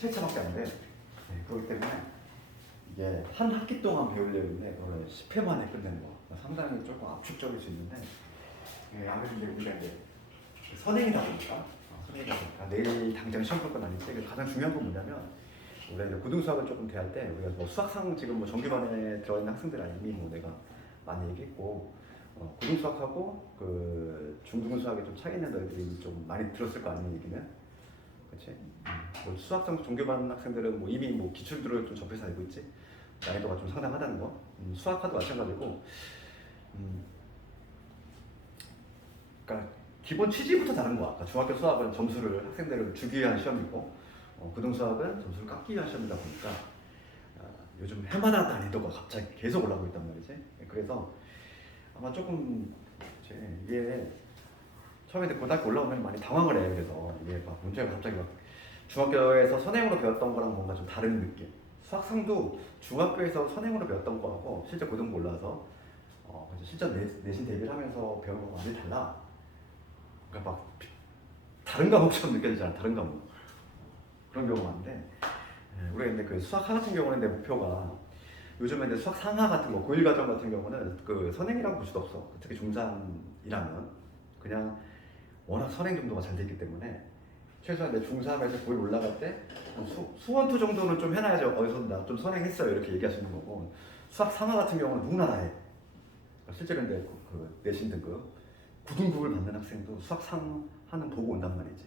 10회차밖에 안 돼. 네, 그렇기 때문에 이게 한 학기 동안 배우려는데 원래 10회 만에 끝내는 거. 상당히 조금 압축적일 수 있는데 아무래도 이제 우리가 이제 선행이다 보니까 내일 당장 시험 볼 건 아닌데 가장 중요한 건 뭐냐면 우리가 이제 고등수학을 조금 대할 때 우리가 뭐 수학상 지금 뭐 정규반에 들어 있는 학생들 이미 뭐 내가 많이 얘기했고 고등수학하고 그 중등수학에 좀 차이 있는 너희들이 좀 많이 들었을 거 아니냐 얘기는, 그렇지? 뭐 수학상 정규반 학생들은 뭐 이미 뭐 기출들을 좀 접해서 알고 있지. 난이도가 좀 상당하다는 거. 수학과도 마찬가지고. 그러니까 기본 취지부터 다른 거야. 그러니까 중학교 수학은 점수를 학생들을 주기 위한 시험이고 고등수학은 점수를 깎기 위한 시험이다 보니까 요즘 해마다 난이도가 갑자기 계속 올라가고 있단 말이지. 그래서 아마 조금 이게 처음에 고등학교 올라오면 많이 당황을 해요. 그래서 이게 막 문제가 갑자기 막 중학교에서 선행으로 배웠던 거랑 뭔가 좀 다른 느낌. 수학상도 중학교에서 선행으로 배웠던 거하고 실제 고등부 올라와서 실전 내신 대비를 하면서 배우는 거 완전히 달라. 그러니까 막 다른 과목처럼 느껴지잖아. 다른 과목. 그런 경우가 많은데 우리가 근데 그 수학 하 같은 경우는 내 목표가 요즘에 이제 수학 상하 같은 거 고1 과정 같은 경우는 그 선행이라고 볼 수도 없어. 특히 중3이라면 그냥 워낙 선행 정도가 잘 되기 때문에 최소한 내 중3에서 고1 올라갈 때 수원2 정도는 좀 해놔야지 어디서 나 좀 선행했어요 이렇게 얘기할 수 있는 거고, 수학 상하 같은 경우는 누구나 다 해. 실제로 근데 그 내신 등급 9등급을 받는 학생도 수학 상하는 보고 온단 말이지.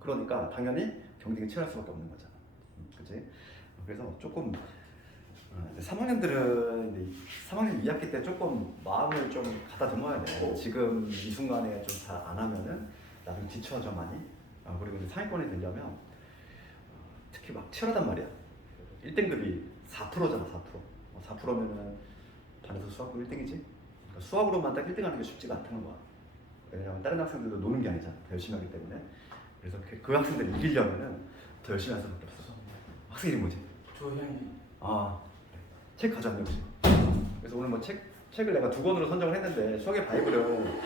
그러니까 당연히 경쟁이 치열할 수밖에 없는 거잖아. 그치? 그래서 조금 3학년들은 3학년 2학기 때 조금 마음을 좀 가다듬어야 돼. 지금 이 순간에 좀 잘 안 하면은 나중에 지쳐져 많이. 그리고 이제 상위권에 되려면 특히 막 치열하단 말이야. 1등급이 4%잖아. 4%면은 반에서 수학도 1등이지. 그러니까 수학으로만 딱 1등 하는 게 쉽지가 않다는 거야. 왜냐면 다른 학생들도 노는 게 아니잖아. 더 열심히 하기 때문에. 그래서 그 학생들을 이기려면은 더 열심히 할 수밖에 없어. 학생 이름 뭐지? 조현기. 책 가져왔네 혹시? 그래서 오늘 뭐 책을 내가 2권으로 선정을 했는데 수학의 바이블은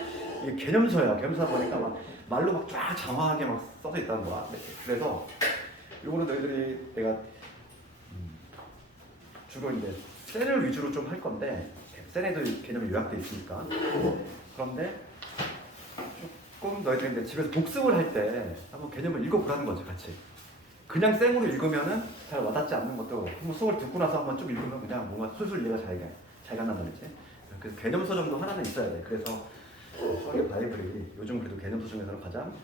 이게 개념서야. 개념서다 보니까 막 말로 막 쫙 장황하게 막 써져 있다는 거야. 그래서 요거는 너희들이 내가 주로 이제 셀을 위주로 좀 할 건데 셀에도 개념이 요약돼 있으니까. 그런데 조금 너희들이 이제 집에서 복습을 할 때 한번 개념을 읽어보라는 거지 같이. 그냥 쌩으로 읽으면은 잘 와닿지 않는 것도 한번 수업을 듣고 나서 한번 좀 읽으면 그냥 뭔가 술술 이해가 잘 간단 말이지. 그래서 개념서 정도 하나는 있어야 돼. 그래서 수학의 바이블이 요즘 그래도 개념서 중에서는 가장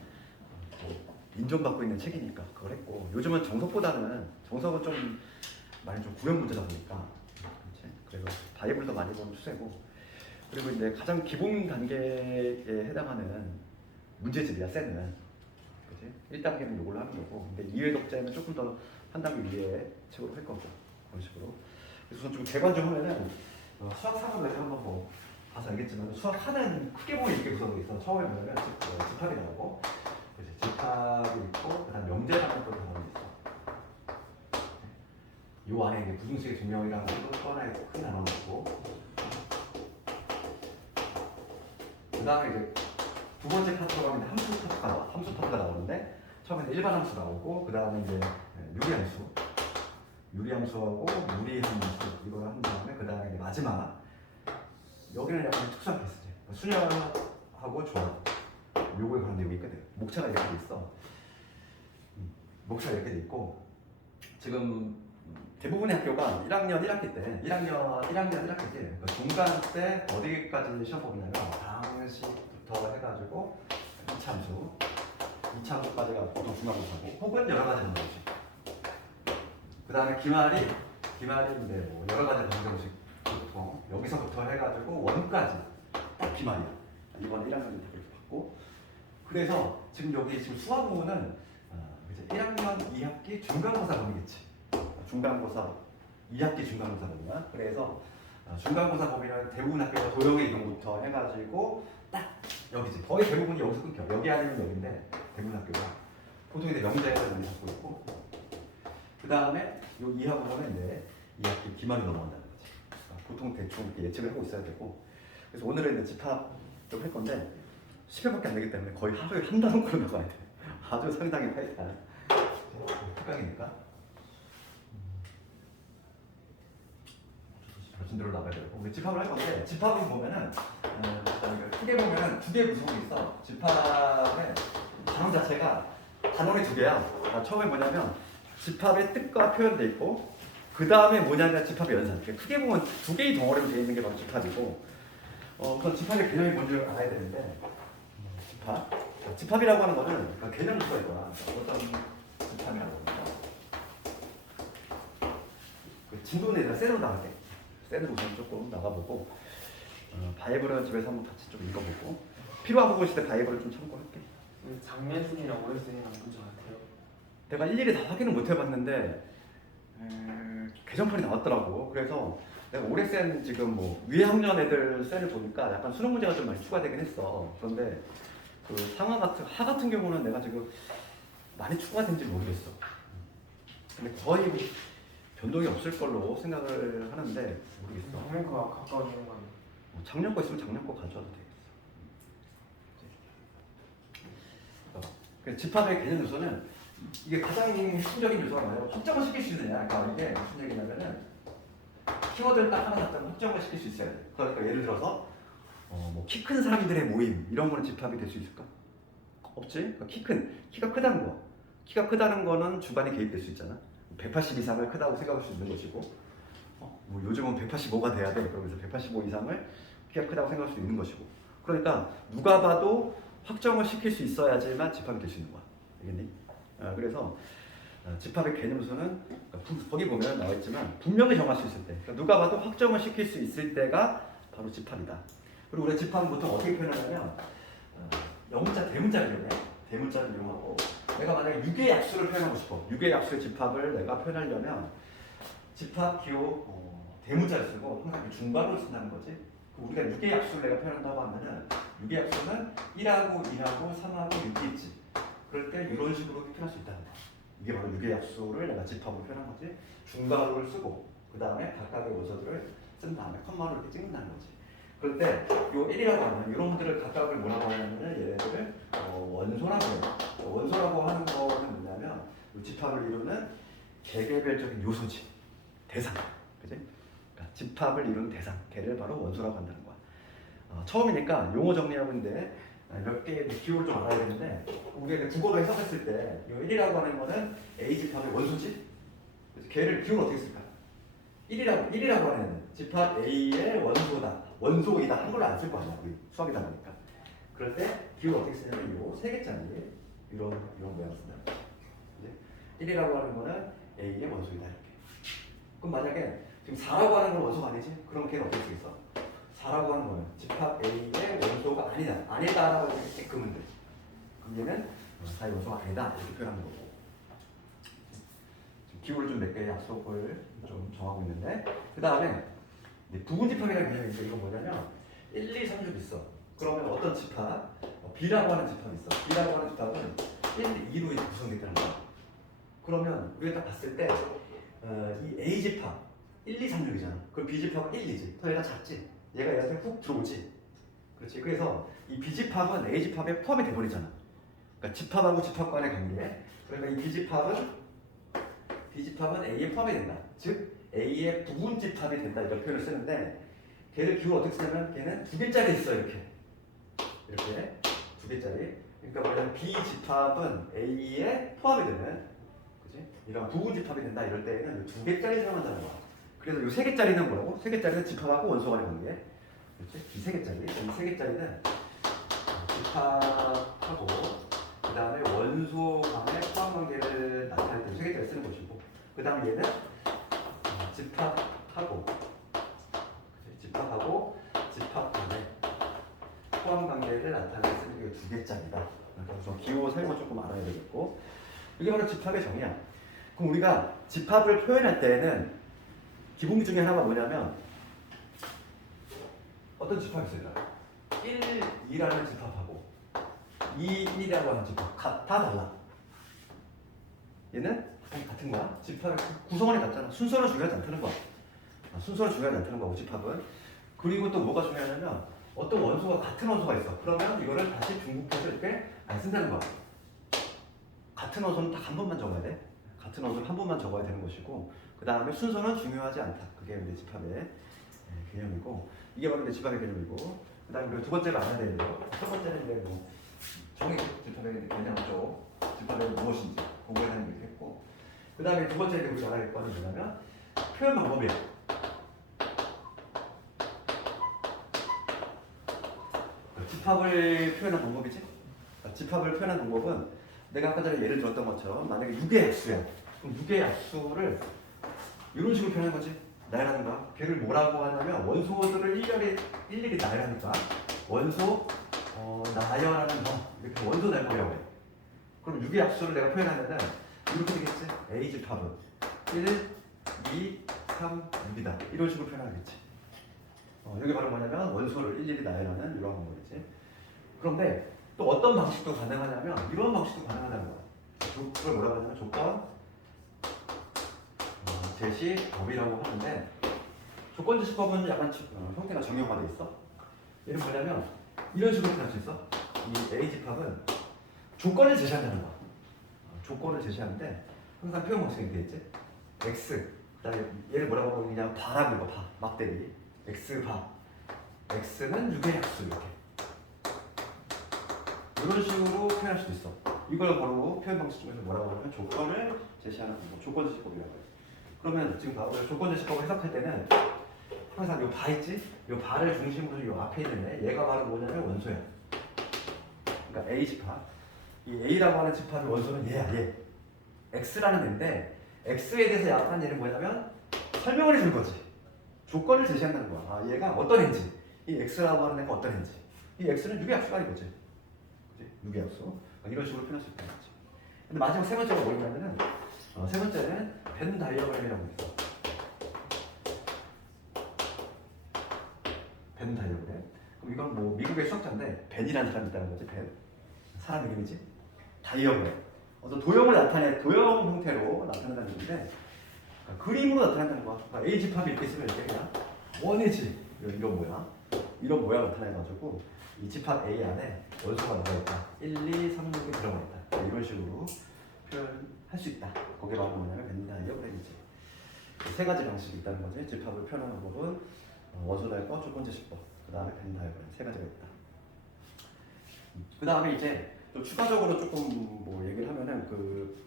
인정받고 있는 책이니까 그걸 했고, 요즘은 정석은 좀 많이 좀 구형 문제다 보니까 그렇지? 그래서 바이블도 많이 보는 추세고, 그리고 이제 가장 기본 단계에 해당하는 문제집이야 쌤은. 1단계는 요걸로 하는 거고, 근데 2회 독자에는 조금 더 한 단계 위에 책으로 할 거고, 그런 식으로. 그래서 좀 개관 좀 하면은 수학 상으로 해서 한번 뭐 봐서 알겠지만 수학하는 크게 보면 이렇게 구성되어 있어. 처음에 보면은 집합이 나오고, 집합이 있고, 그다음 명제라는 또 단어가 있어. 요 안에 이제 부등식의 증명이라는 것도 또 하나의 큰 단어가 있고, 그다음에 이제 두 번째 파트로 가면 함수 파트가 나오는데, 처음에는 일반 함수 나오고, 그 다음에 이제 유리함수하고 무리함수 이걸 한 다음에, 그 다음에 마지막 여기는 약간 특수한 케이스지. 수녀하고 조합 요거에 관한 내용이 있거든. 목차가 이렇게 돼 있어. 목차가 이렇게 돼 있고, 지금 대부분의 학교가 1학년 1학기 때 1학년 1학기지. 그 중간 때 어디까지 시험 보냐면 방식부터 해가지고 2차 함수까지가 보통 중간고사고, 혹은 여러 가지 방정식. 그 다음에 기말이 이제 뭐 여러 가지 방정식 보통 여기서부터 해가지고 원까지 딱 기말이야. 이번 1학년 때 그렇게 받고, 그래서 지금 여기 지금 수학 부분은 이제 1학년 2학기 중간고사 범위겠지. 중간고사 2학기 중간고사 범위야. 그래서 중간고사 범위는 대부분 학교가 도형의 이동부터 해가지고 딱 여기지. 거의 대부분이 여기서 끊겨. 여기 아니면 여기인데 대부분 학교가 보통 이제 명제를 많이 잡고 있고, 그 다음에 요 이하 부분은 이제 2학기 기말이 넘어간다는 거지. 보통 대충 이렇게 예측을 하고 있어야 되고, 그래서 오늘은 이제 집합 좀 할 건데 10회밖에 안 되기 때문에 거의 하루에 한 단원꼴로 나가야 돼. 아주 상당히 타이트한 특강이니까 진도를 나가야 되고 우리 집합을 할 건데 집합을 보면은 크게 보면은 두 개의 구성이 있어. 집합의 단원 자체가 단원이 두 개야. 처음에 뭐냐면 집합의 뜻과 표현돼 있고 그 다음에 뭐냐면 집합의 연산. 크게 보면 두 개의 덩어리로 되어 있는 게 바로 집합이고 우선 집합의 개념이 뭔지 알아야 되는데 집합이라고 하는 거는 그러니까 개념 요소가 있거나 어떤 집합이라고 합니다. 그 진도 내에서 셀로 나갈게. 셀로 우선 조금 나가보고 바이블은 집에서 한번 같이 좀 읽어보고 필요한 부분 있을 때 바이블을 좀 참고할게. 장면 순이랑 오래 순이랑 뭔지 아세요? 내가 일일이 다 확인을 못 해봤는데 개정판이 나왔더라고. 그래서 내가 올해 센 지금 뭐 위에 학년 애들 셀을 보니까 약간 수능 문제가 좀 많이 추가되긴 했어. 그런데 그 상하 같은 하 같은 경우는 내가 지금 많이 추가된지 모르겠어. 근데 거의 변동이 없을 걸로 생각을 하는데 모르겠어. 장면 거와 가까워지는 거 아니에요? 작년 거 있으면 작년 거 가져와도 되겠어. 그 집합의 개념 요소는 이게 가장 핵심적인 요소가 뭐냐면 확정을 시킬 수 있느냐. 그러니까 이게 무슨 얘기냐면은 키워드를 딱 하나 갖다 확정을 시킬 수 있어야 돼. 그러니까 예를 들어서 뭐 키 큰 사람들의 모임 이런 거는 집합이 될 수 있을까? 없지. 그러니까 키가 크다는 거. 키가 크다는 거는 주관이 개입될 수 있잖아. 180 이상을 크다고 생각할 수 있는 것이고 뭐 요즘은 185가 돼야 돼. 그러면서 185 이상을 키가 크다고 생각할 수 있는 것이고 그러니까 누가 봐도 확정을 시킬 수 있어야지만 집합이 될 수 있는 거야. 알겠니? 그래서 집합의 개념수는 거기 보면 나와 있지만 분명히 정할 수 있을 때 그러니까 누가 봐도 확정을 시킬 수 있을 때가 바로 집합이다. 그리고 우리가 집합은 보통 어떻게 표현하냐면 영문자 대문자를 이용해. 대문자를 이용하고 내가 만약에 6의 약수를 표현하고 싶어. 6의 약수의 집합을 내가 표현하려면 집합 기호 대문자를 쓰고 항상 중괄호를 쓴다는 거지. 우리가 6의 약수를 내가 표현한다고 하면은 6의 약수는 1하고 2하고 3하고 6이 있지. 그럴 때 이런 식으로 표현할 수 있다는 거야. 이게 바로 6의 약수를 내가 집합으로 표현한 거지. 중괄호를 쓰고 그 다음에 각각의 원소들을 쓴 다음에 컴마로 이렇게 찍는다는 거지. 그럴 때 요 1이라고 하면 이런 분들을 각각을 뭐라고 하냐면은 얘네들을 원소라고 해요. 원소라고 하는 거는 뭐냐면 이 집합을 이루는 개개별적인 요소지. 대상. 그지? 그러니까 집합을 이루는 대상. 걔를 바로 원소라고 한다는 거야. 처음이니까 용어 정리하고 있는데 몇 개의 기호를 좀 알아야 되는데 우리가 국어로 해석했을 때 이 1이라고 하는 거는 A 집합의 원소지. 그래서 걔를 기호를 어떻게 쓸까? 1이라고 하는 집합 A의 원소이다 한글로 안 쓸 거 아니야. 우리 수학이다 보니까. 그럴 때 기호를 어떻게 쓰냐면 요 세 개짜리 이런 모양을 쓴다. 1이라고 하는 거는 A의 원소이다 이렇게. 그럼 만약에 지금 4라고 하는 건 원소가 아니지? 그럼 걔는 어떻게 쓰겠어? 4라고 하는 거는 집합 A의 원소가 아니다라고 이렇게 끄면 돼. 그럼 얘는 4의 원소가 아니다 이렇게 표현하는 거고. 기호를 좀 몇 개의 약속을 좀 정하고 있는데 그 다음에 부분 집합이라는 개념이 있는데 이건 뭐냐면 1, 2, 3, 6 있어. 그러면 어떤 집합? B라고 하는 집합이 있어. B라고 하는 집합은 1, 2로 이제 구성됐다는 거야. 그러면 우리가 딱 봤을 때 이 A 집합 1, 2, 3, 6이잖아. 그럼 B 집합은 1, 2지. 더 얘가 작지. 얘가 얘한테 훅 들어오지. 그렇지. 그래서 이 B 집합은 A 집합에 포함이 돼버리잖아. 그러니까 집합하고 집합 간의 관계. 그러니까 이 B 집합은 A에 포함이 된다. 즉 A의 부분 집합이 된다 이런 표현을 쓰는데 걔를 기호 어떻게 쓰냐면 걔는 두 개짜리 있어 이렇게 두 개짜리. 그러니까 뭐냐면 B 집합은 A에 포함이 되는 그지? 이런 부분 집합이 된다 이럴 때에는 두 개짜리 사용한다는 거야. 그래서 이 세 개짜리는 뭐라고? 세 개짜리는 집합하고 원소 간의 관계. 그렇지? 이 세 개짜리. 이 세 개짜리는 집합하고 그 다음에 원소 간의 포함 관계를 나타낼 때 세 개짜리 쓰는 것이고 그 다음에 얘는 집합하고 집합 간의 포함 관계를 나타낼 수 있는 게 두 개짜리다. 그래서 기호 사용을 조금 알아야 되겠고 이게 바로 집합의 정의야. 그럼 우리가 집합을 표현할 때는 기본 중에 하나가 뭐냐면 어떤 집합이 있어요? 1, 2라는 집합하고 2, 1이라고 하는 집합 다 달라. 얘는 같은 거야. 집합의 구성원이 같잖아. 순서는 중요하지 않다는 거야. 순서는 중요하지 않다는 거고 집합은. 그리고 또 뭐가 중요하냐면 어떤 원소가 같은 원소가 있어. 그러면 이거를 다시 중복해서 이렇게 안 쓴다는 거야. 같은 원소는 딱 한 번만 적어야 돼. 같은 원소를 한 번만 적어야 되는 것이고 그 다음에 순서는 중요하지 않다. 그게 이제 집합의 개념이고 이게 바로 이제 집합의 개념이고 그다음에 우리가 두 번째로 알아야 되는 거. 첫 번째는 이제 뭐 정의 집합의 개념 쪽 집합의 무엇인지 그거에 대한 얘기를 했고 그다음에 두 번째 우리가 알아야 될 거는 뭐냐면 표현 방법이야. 집합을 표현한 방법이지? 집합을 표현한 방법은 내가 아까 전에 예를 들었던 것처럼 만약에 6의 약수야. 그럼 6의 약수를 이런 식으로 표현한 거지. 나열하는 거야. 걔를 뭐라고 하냐면 원소들을 일일이 나열하니까 원소 나열하는 거 이렇게 원소 나열이라고 해. 그럼 6의 약수를 내가 표현하면은 이렇게 되겠지. A 집합은 1, 2, 3, 6이다. 이런 식으로 표현하겠지. 여기 바로 뭐냐면 원소를 일일이 나열하는 이런 방법이지. 그런데 또 어떤 방식도 가능하냐면 이런 방식도 가능하다는 거야. 그걸 뭐라고 하냐면 조건 제시 법이라고 하는데 조건 제시법은 약간 형태가 정형화돼 있어. 얘는 뭐냐면 이런 식으로 할 수 있어. 이 A 집합은 조건을 제시한다는 거야. 조건을 제시하는데 항상 표현 방식이 돼 있지. X 그다음에 얘를 뭐라고 하면 그냥 바라는 거 봐. 막대기 X 바 X는 6의 약수 이렇게 이런 식으로 표현할 수도 있어. 이걸 바로 표현 방식 중에서 뭐라고 하냐면 조건을 제시하는 조건 제시법이라고 해요. 그러면 지금 봐. 우리가 조건 제시법을 해석할 때는 항상 요 바 있지? 요 바를 중심으로 요 앞에 있는 얘가 바로 뭐냐면 원소야. 그러니까 A 집합. 이 A라고 하는 집합의 원소는 얘야, 얘. X라는 애인데 X에 대해서 약한 얘는 뭐냐면 설명을 해줄 거지. 조건을 제시한다는 거야. 아, 얘가 어떤 애인지. 이 X라고 하는 애가 어떤 애인지. 이 X는 6의 약수가 아닌 거지. 그치? 6의 약수. 이런 식으로 표현할 수 있다는 거지. 근데 마지막 세 번째가 뭐냐면은 세 번째는 벤 다이어그램이라고 있어. 벤 다이어그램. 그럼 이건 뭐 미국의 수학자인데 벤이라는 사람이 있다는 거지. 벤. 사람 이름이지. 다이어그램. 어떤 도형을 도형 형태로 나타낸다는 얘기인데 그림으로 나타낸다는 거야. A 집합이 이렇게 있으면 이렇게 그냥 원이지. 이런 모양. 이런 모양을 나타내가지고 이 집합 A 안에 원소가 뭐가 있다. 1, 2, 3, 6이 들어가 있다. 이런 식으로 표현할 수 있다. 거기에 바로 뭐냐면 벤 다이어그램이지. 세 가지 방식이 있다는 거지. 집합을 표현하는 방법은 원소 나열법, 조건 제시법, 그 다음에 벤 다이어그램 세 가지가 있다. 그 다음에 이제 또 추가적으로 조금 뭐 얘기를 하면은 그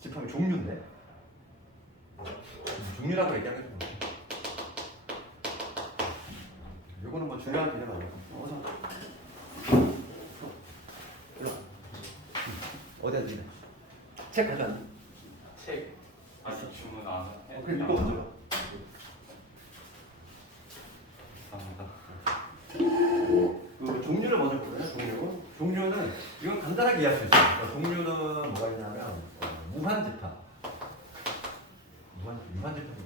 집합의 종류인데 종류라고 얘기하는 게 이거는 뭐 중요한 개념 아니야. 어디 앉을래? 책 가져왔니? 책 아직 주문 안 해. 그래 읽어보자. 그 종류를 먼저 볼까요? 종류는 이건 간단하게 이해할 수 있어요. 그러니까 종류는 뭐가 있냐면 무한 집합. 유한 집합이 있어요.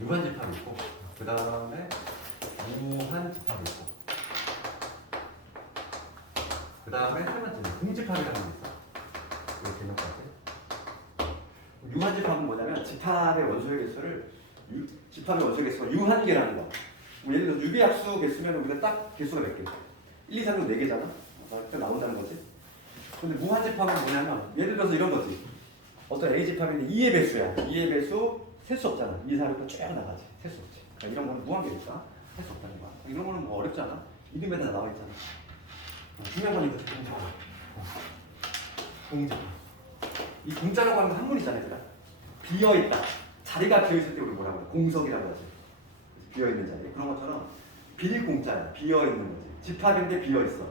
유한 집합이 있고 그 다음에 무한 집합이 있고 그 다음에 세 번째는 공집합이라는 게 있어. 이 개념까지. 유한 집합은 뭐냐면 집합의 원소의 개수를 집합의 원소의 개수가 유한계라는 거. 예를 들어서 6의 약수 개수면 우리가 딱 개수가 몇 개? 1, 2, 3, 4 4개잖아. 그러니까 나온다는 거지. 근데 무한 집합은 뭐냐면 예를 들어서 이런 거지. 어떤 A 집합인데 2의 배수야. 2의 배수 셀 수 없잖아. 2, 4, 6쭉 나가지. 셀 수 없지. 그러니까 이런 거는 무한계니까 셀 수 없다는 거야. 이런 거는 뭐 어렵지 않아? 이름에다 나와 있잖아. 중요한 건 이거 공자. 이 공자라고 하는 건 한문이잖아, 얘들아. 비어있다. 자리가 비어있을 때 우리 뭐라고 해? 공석이라고 하지. 비어있는 자리. 그런 것처럼 빌공자야. 비어있는 거지. 집합인데 비어있어.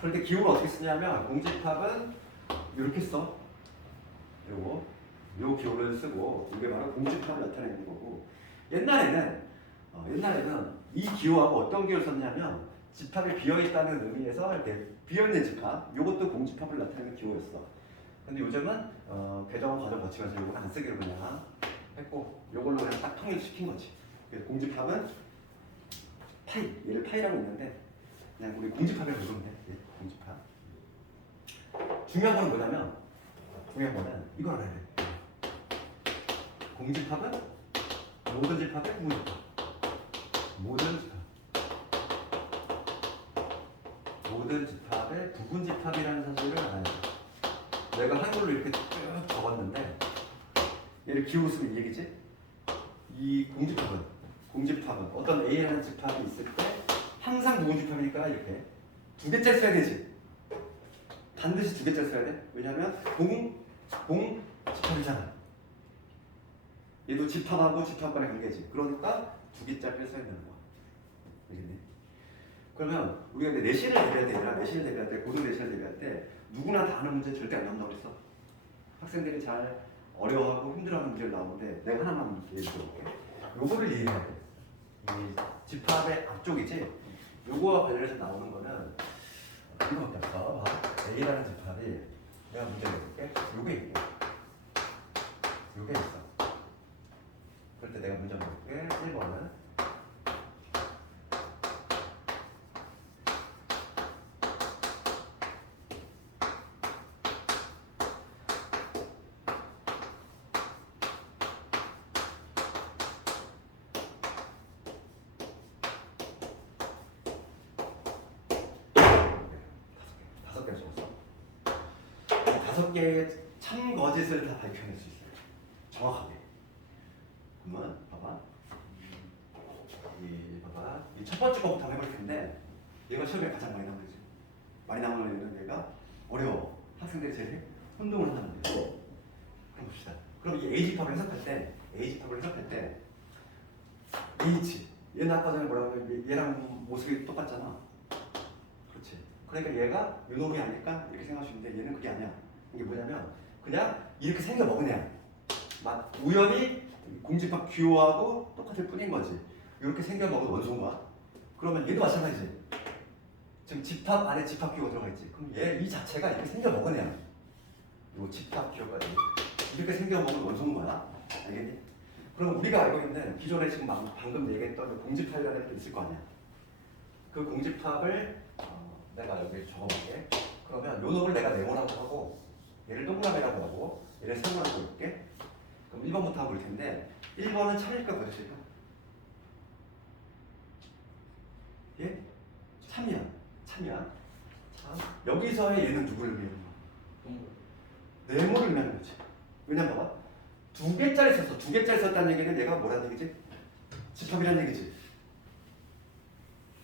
그럴 때 기호를 어떻게 쓰냐면 공집합은 이렇게 써. 요 기호를 쓰고 이게 바로 공집합을 나타내는 거고 옛날에는 이 기호하고 어떤 기호를 썼냐면 집합이 비어있다는 의미에서 이렇게 비어있는 집합 요것도 공집합을 나타내는 기호였어. 근데 요즘은 개정 과정 거치면서 요거는 안 쓰기로 그냥 했고 요걸로 그냥 딱 통일시킨 거지. 그래서 공집합은 파이, 얘를 파이라고 있는데 그냥 우리 공집합이라고 부르면 돼. 예, 공집합. 중요한 거는 뭐냐면 이걸 알아야 돼. 공집합은 모든 집합의 부분집합. 모든 집합의 부분집합이라는 사실을 알아야 돼. 내가 한글로 이렇게 쭉 적었는데 얘를 기울여 쓰면 이 얘기지? 이 공집합은 어떤 A라는 집합이 있을 때 항상 부분집합이니까 이렇게 두 개짜리 써야 되지. 반드시 두 개짜리 써야 돼. 왜냐하면 공집합이잖아. 얘도 집합하고 집합 간의 관계지. 그러니까 두 개짜리를 써야 되는 거야. 알겠니? 그러면 우리가 근데 내신을 대비할 때, 내신을 대비할 때, 고등 내신을 대비할 때 누구나 다 하는 문제 절대 안 나온다고 그랬어. 학생들이 잘 어려워하고 힘들어하는 문제를 나오는데 내가 하나만 예를 들어볼게. 요거를 이해해야 돼. 이 집합의 앞쪽이지. 요거와 관련해서 나오는 거는 이거밖에 없어. A라는 집합이 내가 문제 내볼게. 요게 있고 요게 있어. 그럴 때 내가 문제 내볼게. 1번은 다섯 개 적었어. 이 다섯 개의 참 거짓을 다 밝혀낼 수 있어요. 정확하게. 그러면 봐봐. 이 첫 번째 거부터 한번 해볼 텐데 얘가 시험에 가장 많이 나오는 거지. 많이 나오는 애는 얘가 어려워. 학생들이 제일 혼동을 하는 거야. 그럼 봅시다. 그럼 이 A집합을 해석할 때 H 얘는 아까 전에 뭐라고 했는데 얘랑 모습이 똑같잖아. 그렇지. 그러니까 얘가 요놈이 아닐까 이렇게 생각할 수 있는데 얘는 그게 아니야. 이게 뭐냐면 그냥 이렇게 생겨 먹은 애야. 막 우연히 공집합 귀호하고 똑같을 뿐인 거지. 이렇게 생겨 먹은 원소인 거야. 그러면 얘도 마찬가지지. 지금 집합 안에 집합 귀호가 들어가 있지. 그럼 얘 이 자체가 이렇게 생겨 먹은 애야. 요 집합 귀호까지 이렇게 생겨 먹은 원소인 거야. 알겠니? 그럼 우리가 알고 있는 기존에 지금 방금 얘기했던 공집합이라는 게 있을 거 아니야. 그 공집합을 내가 여기 적어볼게. 그러면 요 놈을 내가 네모라고 하고 얘를 동그라미라고 하고 얘를 세모라고 볼게. 그럼 1번부터 한번 볼 텐데 1번은 참일까 거짓일까? 예? 참이야. 참. 여기서의 얘는 누구를 의미하는 거야? 네모를 의미하는 거지. 왜냐면 봐봐. 두 개짜리 썼어. 두 개짜리 썼다는 얘기는 얘가 뭐라는 얘기지? 집합이라는 얘기지.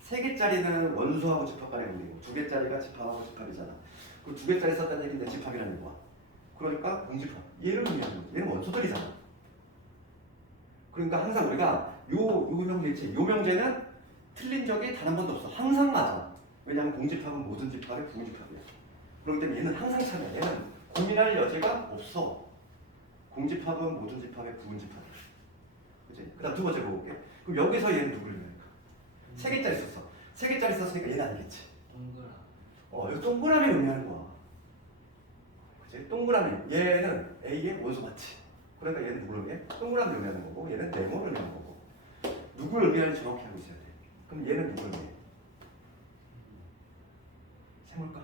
세 개짜리는 원소하고 집합 간의 관계고 두 개짜리가 집합하고 집합이잖아. 그 두 개짜리 썼다는 얘기는 집합이라는 거야. 그러니까 공집합. 얘를 의미하는 거지. 얘는 원소들이잖아. 그러니까 항상 우리가 요 명제 있지. 요 명제는 틀린 적이 단 한 번도 없어. 항상 맞아. 왜냐하면 공집합은 모든 집합의 부분집합이야. 그렇기 때문에 얘는 항상 참이야. 얘는 고민할 여지가 없어. 공집합은 모든 집합의 부분집합이야. 그치? 그 다음 두 번째 볼게. 그럼 여기서 얘는 누구를 의미할까? 세 개짜리 썼어. 세 개짜리 썼으니까 얘는 아니겠지. 동그라. 이거 동그라미 의미하는 거야. 그치? 동그라미. 얘는 A의 원소 맞지? 그러니까 얘는 누구를 의미해? 동그라미 의미하는 거고 얘는 네모를 의미하는 거고 누구를 의미하는지 정확히 알고 있어야 돼. 그럼 얘는 누구를 의미해? 세모일까?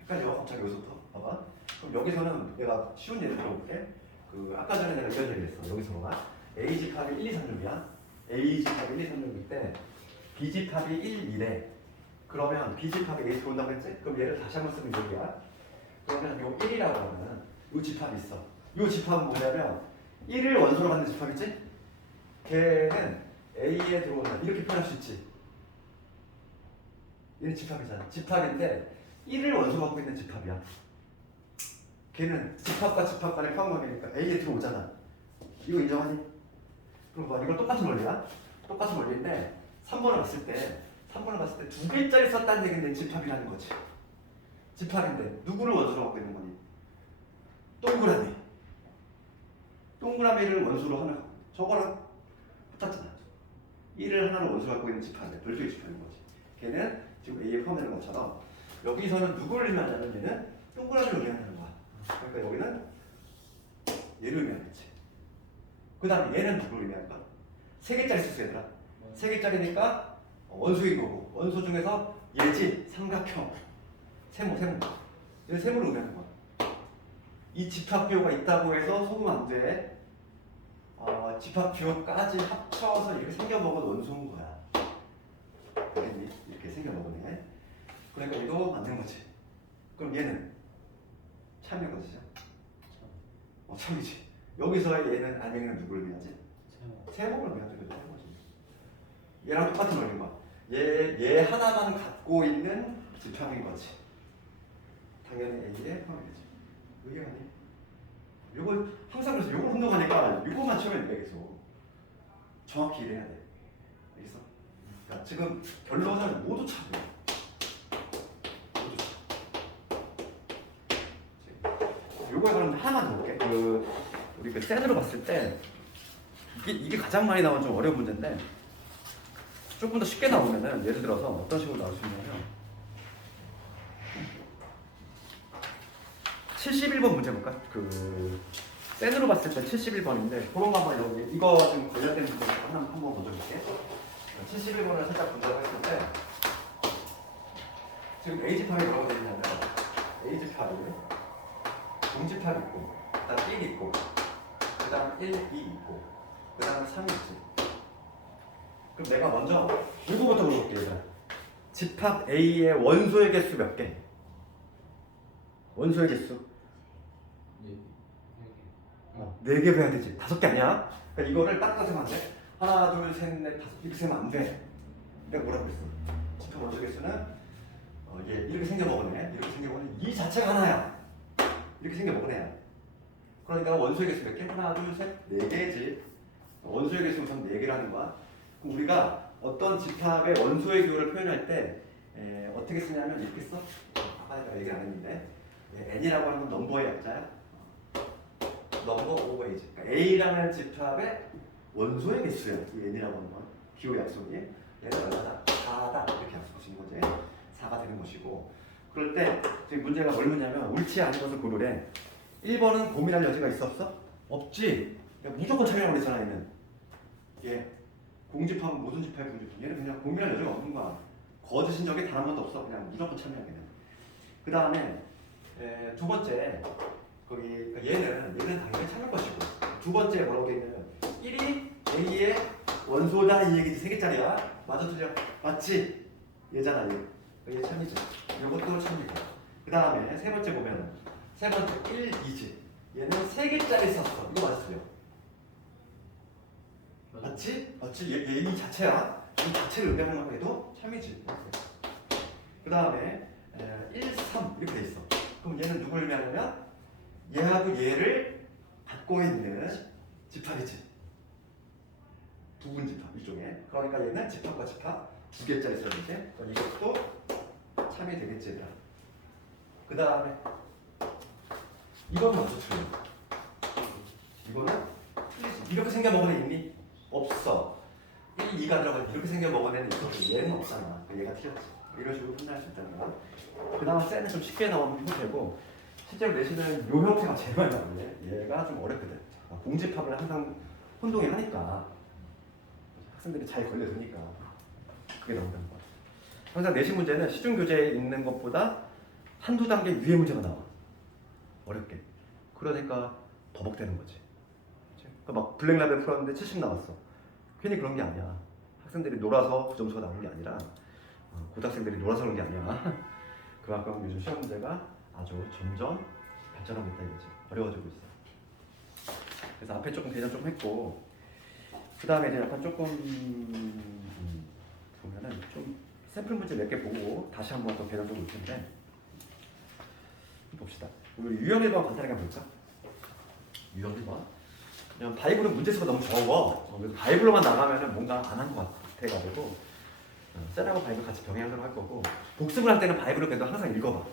헷갈려 갑자기 여기서부터 봐봐. 그럼 여기서는 내가 쉬운 예를 들어볼게. 그 아까 전에 내가 이런 얘기를 했어. 여기서가 A집합이 1, 2, 3 lum이야. A집합이 1, 2, 3 lum일 때 B집합이 1, 2래. 그러면 B집합이 A 들어온다고 했지? 그럼 얘를 다시 한번 쓰면 여기야. 그러면 요 1이라고 하면 요 집합이 있어. 요 집합은 뭐냐면 1을 원소로 갖는 집합이지? 걔는 A에 들어온다. 이렇게 표현할 수 있지. 얘는 집합이잖아. 집합인데 1을 원소로 갖고 있는 집합이야. 걔는 집합과 집합 간의 포함관계니까 A에 들어오잖아. 이거 인정하니? 그럼 봐. 이건 똑같은 원리야. 똑같은 원리인데 3번을 봤을 때 두 개짜리 썼다는 얘기는 집합이라는 거지. 집합인데 누구를 원소로 갖고 있는 거니? 동그라미. 동그라미를 원소로 하면 저거랑 똑같잖아. 1을 하나로 원소로 갖고 있는 집합인데 별도의 집합인 거지. 걔는 지금 A에 포함되는 것처럼 여기서는 누구를 의미하냐면 얘는 동그라미를 의미하는 거야. 그러니까 여기는 얘를 의미하겠지. 그 다음에 얘는 누구를 의미할까? 세 개짜리 썼어 얘들아. 세 개짜리니까 원소인 거고 원소 중에서 얘지 삼각형 세모 얘는 세모를 의미하는 거야. 이 집합 비호가 있다고 해서 속으면 안 돼. 집합 비호까지 합쳐서 이렇게 생겨먹은 원소인 거야. 알겠니? 이렇게 생겨먹은 애. 그러니까 얘도 만드는 거지. 그럼 얘는 참여 거지죠? 참이지. 여기서 얘는 알맹이는 누구를 의미하지? 세모를 의미하죠. 그죠? 세모지. 얘랑 똑같은 원리인 거야. 얘 하나만 갖고 있는 집합인 거지. 당연히 A에 포함이겠지. 의견이? 이거 항상 그래서 이걸 혼동하니까 이거만 치우면 돼 계속. 정확히 이래야 돼. 알겠어? 그러니까 지금 결론은 모두 차고요. 모두 차. 요거에 그럼 하나만 더 볼게. 우리 그 센으로 봤을 때 이게 가장 많이 나온 좀 어려운 문제인데 조금 더 쉽게 나오면은 예를 들어서 어떤 식으로 나올 수 있냐면 71번 문제 볼까? 그 센으로 봤을 때 71번인데 그런 거 한번 여기 이거 지금 관련된 문제 한번 먼저 볼게. 71번을 살짝 분석을 했을 때 지금 A집합이 뭐라고 되어 있냐면 A집합이 공집합이 있고 그 다음 1 있고 그 다음 1, 2 있고 그 다음 3이 있지. 그럼 내가 먼저 이거부터 물어볼게. 얘들아. 집합 A의 원소의 개수 몇 개? 원소의 개수 4개 해야 되지. 5개 아니야? 그러니까 이거를 딱 따서 하면 안 돼. 하나, 둘, 셋, 넷, 다섯 이렇게 세면 안 돼. 내가 뭐라고 그랬어? 집합 원소 개수는 얘 이렇게 생겨먹은 애, 이렇게 생겨먹은 애, 이 자체가 하나야. 이렇게 생겨먹은 애야. 그러니까 원소의 개수 몇 개? 하나, 둘, 셋, 4개지. 원소의 개수 우선 4개라는 거야. 그럼 우리가 어떤 집합의 원소의 교를 표현할 때 어떻게 쓰냐면 이렇게 써. 아까 내가 얘기 안 했는데 n이라고 하는 건 넘버의 약자야. 넘버 오버 A지. 그러니까 A라는 집합의 원소의 개수야. 이 n이라고 하는 건 기호 약속이 얘는 얼마다? 4다 이렇게 약속할 수 있는 거지. 4가 되는 것이고 그럴 때 지금 문제가 뭘 묻냐면 옳지 않은 것을 고르래. 1번은 고민할 여지가 있어 없어? 없지. 무조건 참여하고 그랬잖아 얘는. 얘 공집합은 모든 집합의 공집합. 얘는 그냥 고민할 여지가 없는 거야. 거짓인 적이 단 한 번도 없어. 그냥 무조건 참여하게 돼. 그 다음에 두 번째 거기 그러니까 얘는 당연히 참여할 것이고 두 번째 뭐라고 돼 있냐면 1이 A의 원소다 이 얘기지. 3개짜리야. 맞아 틀려? 맞지? 얘잖아 얘 참이지. 이것도 참이고 그 다음에 세 번째 보면 세 번째 1, 2지. 얘는 3개짜리 썼어. 이거 맞아 틀려? 맞지? 맞지? 얘 이 자체야. 이 자체를 의미하는 거 해도 참이지. 그 다음에 1, 3 이렇게 돼 있어. 그럼 얘는 누굴 의미하냐면 얘하고 얘를 갖고 있는 집합이지. 부분 집합 일종의. 그러니까 얘는 집합과 집합 2개짜리 써야지. 그럼 이것도 참이 되겠지 얘들아. 그 다음에 이거는 어떻게 틀려? 이거는 틀리지. 이렇게 생겨먹은 애 있니? 없어. 1, 2가 들어가 이렇게 생겨먹은 애는 있어. 얘는 없잖아. 얘가 틀렸지. 이런 식으로 판단할 수 있다는 거야. 그 다음 쌤은 좀 쉽게 나오는 형태고 실제로 내신은 요 형태가 제일 많이 나오는데 얘가 좀 어렵거든. 공집합을 항상 혼동이 하니까 학생들이 잘 걸려드니까 그게 나온다는 거야. 항상 내신 문제는 시중 교재에 있는 것보다 한두 단계 위의 문제가 나와. 어렵게. 그러니까 버벅대는 거지. 그러니까 막 블랙라벨 풀었는데 70 나왔어. 괜히 그런 게 아니야. 학생들이 놀아서 그 점수가 나오는 게 아니라 고등학생들이 놀아서 그런 게 아니야. 그만큼 요즘 시험 문제가 아주 점점 발전하고 있다 이거지. 어려워지고 있어. 그래서 앞에 조금 개념 좀 했고 그 다음에 이제 약간 조금 보면은 좀 샘플 문제 몇 개 보고 다시 한번 더 개념 좀 볼 텐데 봅시다. 우리 유형 1번 간단하게 한번 볼까? 유형 1번. 그냥 바이블은 문제수가 너무 적어. 그래서 바이블로만 나가면은 뭔가 안 한 것 같아가지고 쌤하고 바이블 같이 병행하도록 할 거고 복습을 할 때는 바이블을 그래도 항상 읽어봐.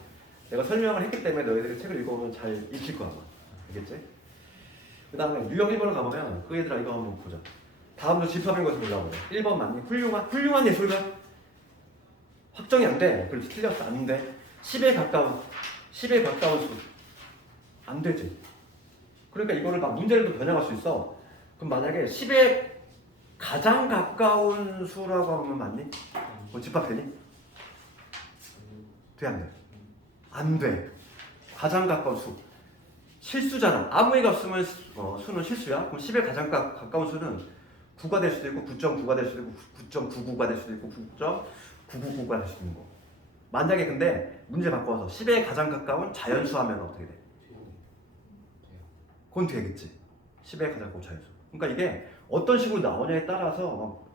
내가 설명을 했기 때문에 너희들이 책을 읽어보면 잘 읽힐 거야. 알겠지? 그 다음에 유형 1번을 가보면 그 얘들아 이거 한번 보자. 다음으로 집합인 것을 골라보자. 1번 맞니? 훌륭한 예술가? 확정이 안 돼. 그렇지 틀렸어. 안 돼. 10에 가까운 수. 안 되지. 그러니까 이거를 막 문제를 또 변형할 수 있어. 그럼 만약에 10에 가장 가까운 수라고 하면 맞니? 뭐 집합되니? 돼, 안 돼? 안 돼. 가장 가까운 수. 실수잖아. 아무 의가 없으면 수는 실수야. 그럼 10에 가장 가까운 수는 9가 될 수도 있고 9.9가 될 수도 있고 9.99가 될 수도 있고 9.999가 될 수도 있는 거. 만약에 근데 문제 바꿔서 10에 가장 가까운 자연수 하면 어떻게 돼? 그건 되겠지. 10의 가장 고차함수. 그러니까 이게 어떤 식으로 나오냐에 따라서 막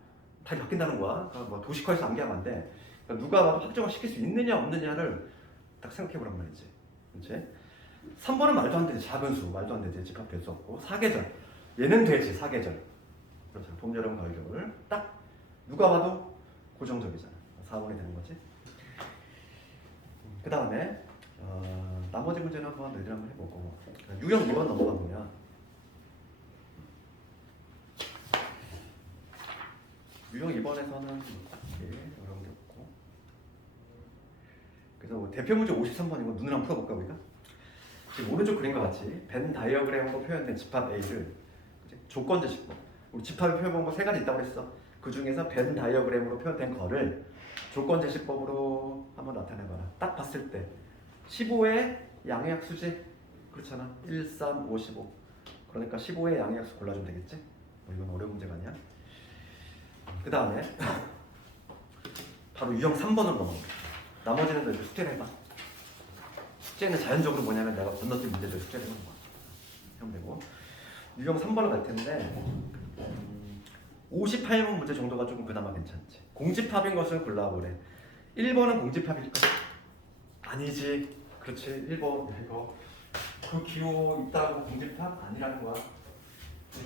답이 바뀐다는 거야. 그러니까 뭐 도식화해서 암기하면 안 돼. 그러니까 누가 봐도 확정을 시킬 수 있느냐 없느냐를 딱 생각해 보란 말이지. 그렇지? 3번은 말도 안 되지. 자변수 말도 안 되지. 집합될 수 없고. 사계절 얘는 되지. 사계절. 그렇죠. 봄, 여름, 가을, 겨울 딱 누가 봐도 고정적이잖아. 4번이 되는 거지. 그 다음에 나머지 문제는 한번 너희들 한번 해보고 유형 2번 넘어가 보면 유형 2번에서는 딱히 어려운 게 없고 그래서 뭐 대표 문제 53번이고 눈을 한번 풀어볼까 우리가? 지금 오른쪽 그림과 같이 벤 다이어그램으로 표현된 집합 A를 조건제식법 우리 집합의 표현 방법 세 가지 있다고 그랬어. 그 중에서 벤 다이어그램으로 표현된 거를 조건제식법으로 한번 나타내봐라. 딱 봤을 때 15의 양의약수지 그렇잖아. 1, 3, 5, 15 그러니까 15의 양의약수 골라주면 되겠지? 뭐 이건 어려운 문제가 아니야. 그 다음에 바로 유형 3번으로 넘어갑니다. 나머지는 너희들 숙제를 해봐. 숙제는 자연적으로 뭐냐면 내가 건너뛴 문제들 숙제를 해보는 거야. 하면 되고 유형 3번을 갈 텐데 58번 문제 정도가 조금 그나마 괜찮지. 공집합인 것을 골라보래. 1번은 공집합일까? 아니지. 그렇지. 1번 이거 그 기호 있다고 공집합 아니라는 거야.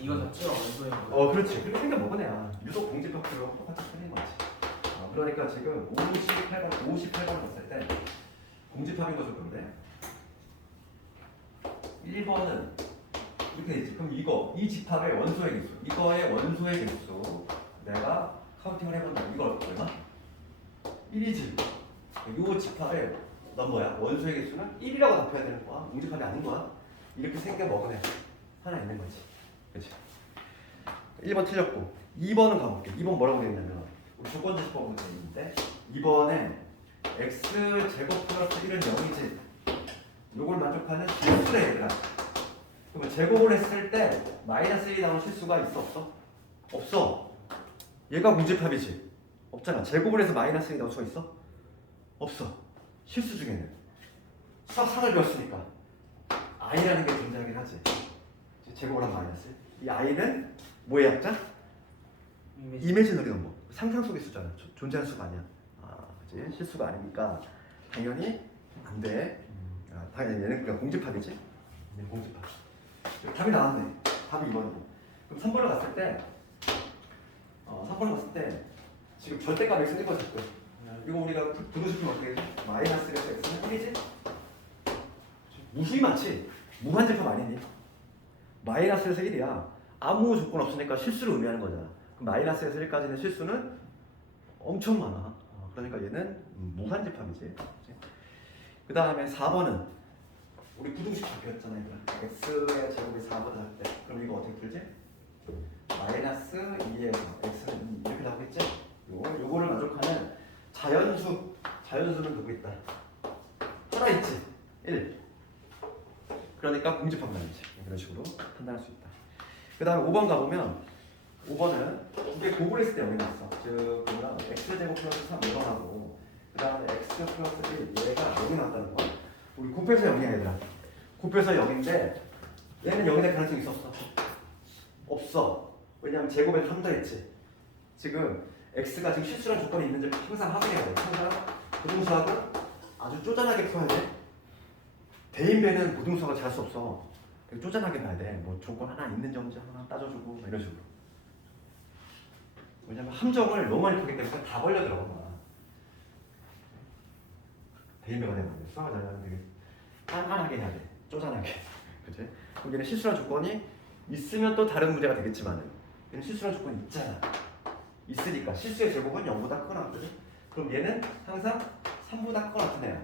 이거 자체가 원소인 거야. 그렇지. 그렇게 생겨먹은 애야. 유독 공집합들로 똑같이 틀린 거지. 그러니까 지금 58번 봤을 때 공집합인 것을 본대. 1번은 이렇게 되지. 그럼 이 집합의 원소의 개수, 이거의 원소의 개수 내가 카운팅을 해본다. 이거 얼마? 1이지. 이 집합의 넌 뭐야? 원소의 개수는 1이라고 답해야 되는 거야. 공집합이 아닌 거야. 이렇게 생겨먹은 애 하나 있는 거지. 그렇지? 1번 틀렸고 2번은 가볼게. 2번 뭐라고 되어 있냐면 우리 조건제식법으로 되어 있는데 2번에 x제곱 플러스 1은 0이지. 요걸 만족하는 실수래 얘들아. 그러면 제곱을 했을 때 마이너스 1이 나오는 실수가 있어 없어? 없어. 얘가 공집합이지. 없잖아. 제곱을 해서 마이너스 1이 나올 수가 있어? 없어. 실수 중에는 수학 상을 배웠으니까 i라는 게 존재하긴 하지. 제곱을 한 마이너스. 이 i는 뭐의 약자? 이미지너리 넘버. 상상 속의 수잖아. 존재하는 수가 아니야. 그치? 실수가 아니니까 당연히 안 돼. 당연히 얘는 그냥 공집합이지. 얘는 공집합. 답이 나왔네. 답이 2번이고. 그럼 3번을 갔을 때 3번을 갔을 때 지금 절대값 x는 1번 잡고 이거 우리가 부도시키면 어떻게 되지? 마이너스에서 x는 1이지? 무수히 많지? 무한집합 아니니? 마이너스에서 1이야. 아무 조건 없으니까 실수를 의미하는 거잖아. 그럼 마이너스에서 1까지는 실수는 엄청 많아. 그러니까 얘는 무한집합이지. 그 다음에 4번은 우리 부등식 잡혔잖아. x의 제곱이 4보다 할 때 그럼 이거 어떻게 풀지? 마이너스 2에서 x는 2 이렇게 나오겠지? 요거를 만족하는 자연수는 누구 있다? 하나 있지? 1 그러니까 공집합은 아니지. 이런 식으로 판단할 수 있다. 그 다음에 5번 가보면 5번은 두 개 곱을 했을 때 0이 났어. 즉 그러면 x제곱 플러스 3 0하고 그 다음에 x 플러스 1 얘가 0이 났다는 거야. 우리 곱해서 0이야 얘들아. 곱해서 0인데 얘는 0이 될 가능성이 있었어? 없어. 왜냐면 제곱에 3 더했지. 지금 x가 지금 실수란 조건이 있는지 항상 확인해야 돼. 항상 부등수학은 아주 쪼잔하게 풀어야 돼. 대인배는 부등수학을 잘 수 없어. 되게 쪼잔하게 봐야 돼. 뭐 조건 하나 있는지 없는지 하나 따져주고 뭐 이런 식으로. 왜냐면 함정을 너무 많이 풀기 때문에 다 걸려 들어가. 대인배가 되면 돼. 수학을 잘하면 되게 깐깐하게 해야 돼. 쪼잔하게. 그치? 그럼 얘는 실수란 조건이 있으면 또 다른 문제가 되겠지만은 얘는 실수란 조건이 있잖아. 있으니까 실수의 제곱은 0보다 크거나 같거든. 그럼 얘는 항상 3보다 크거나 같은 애야.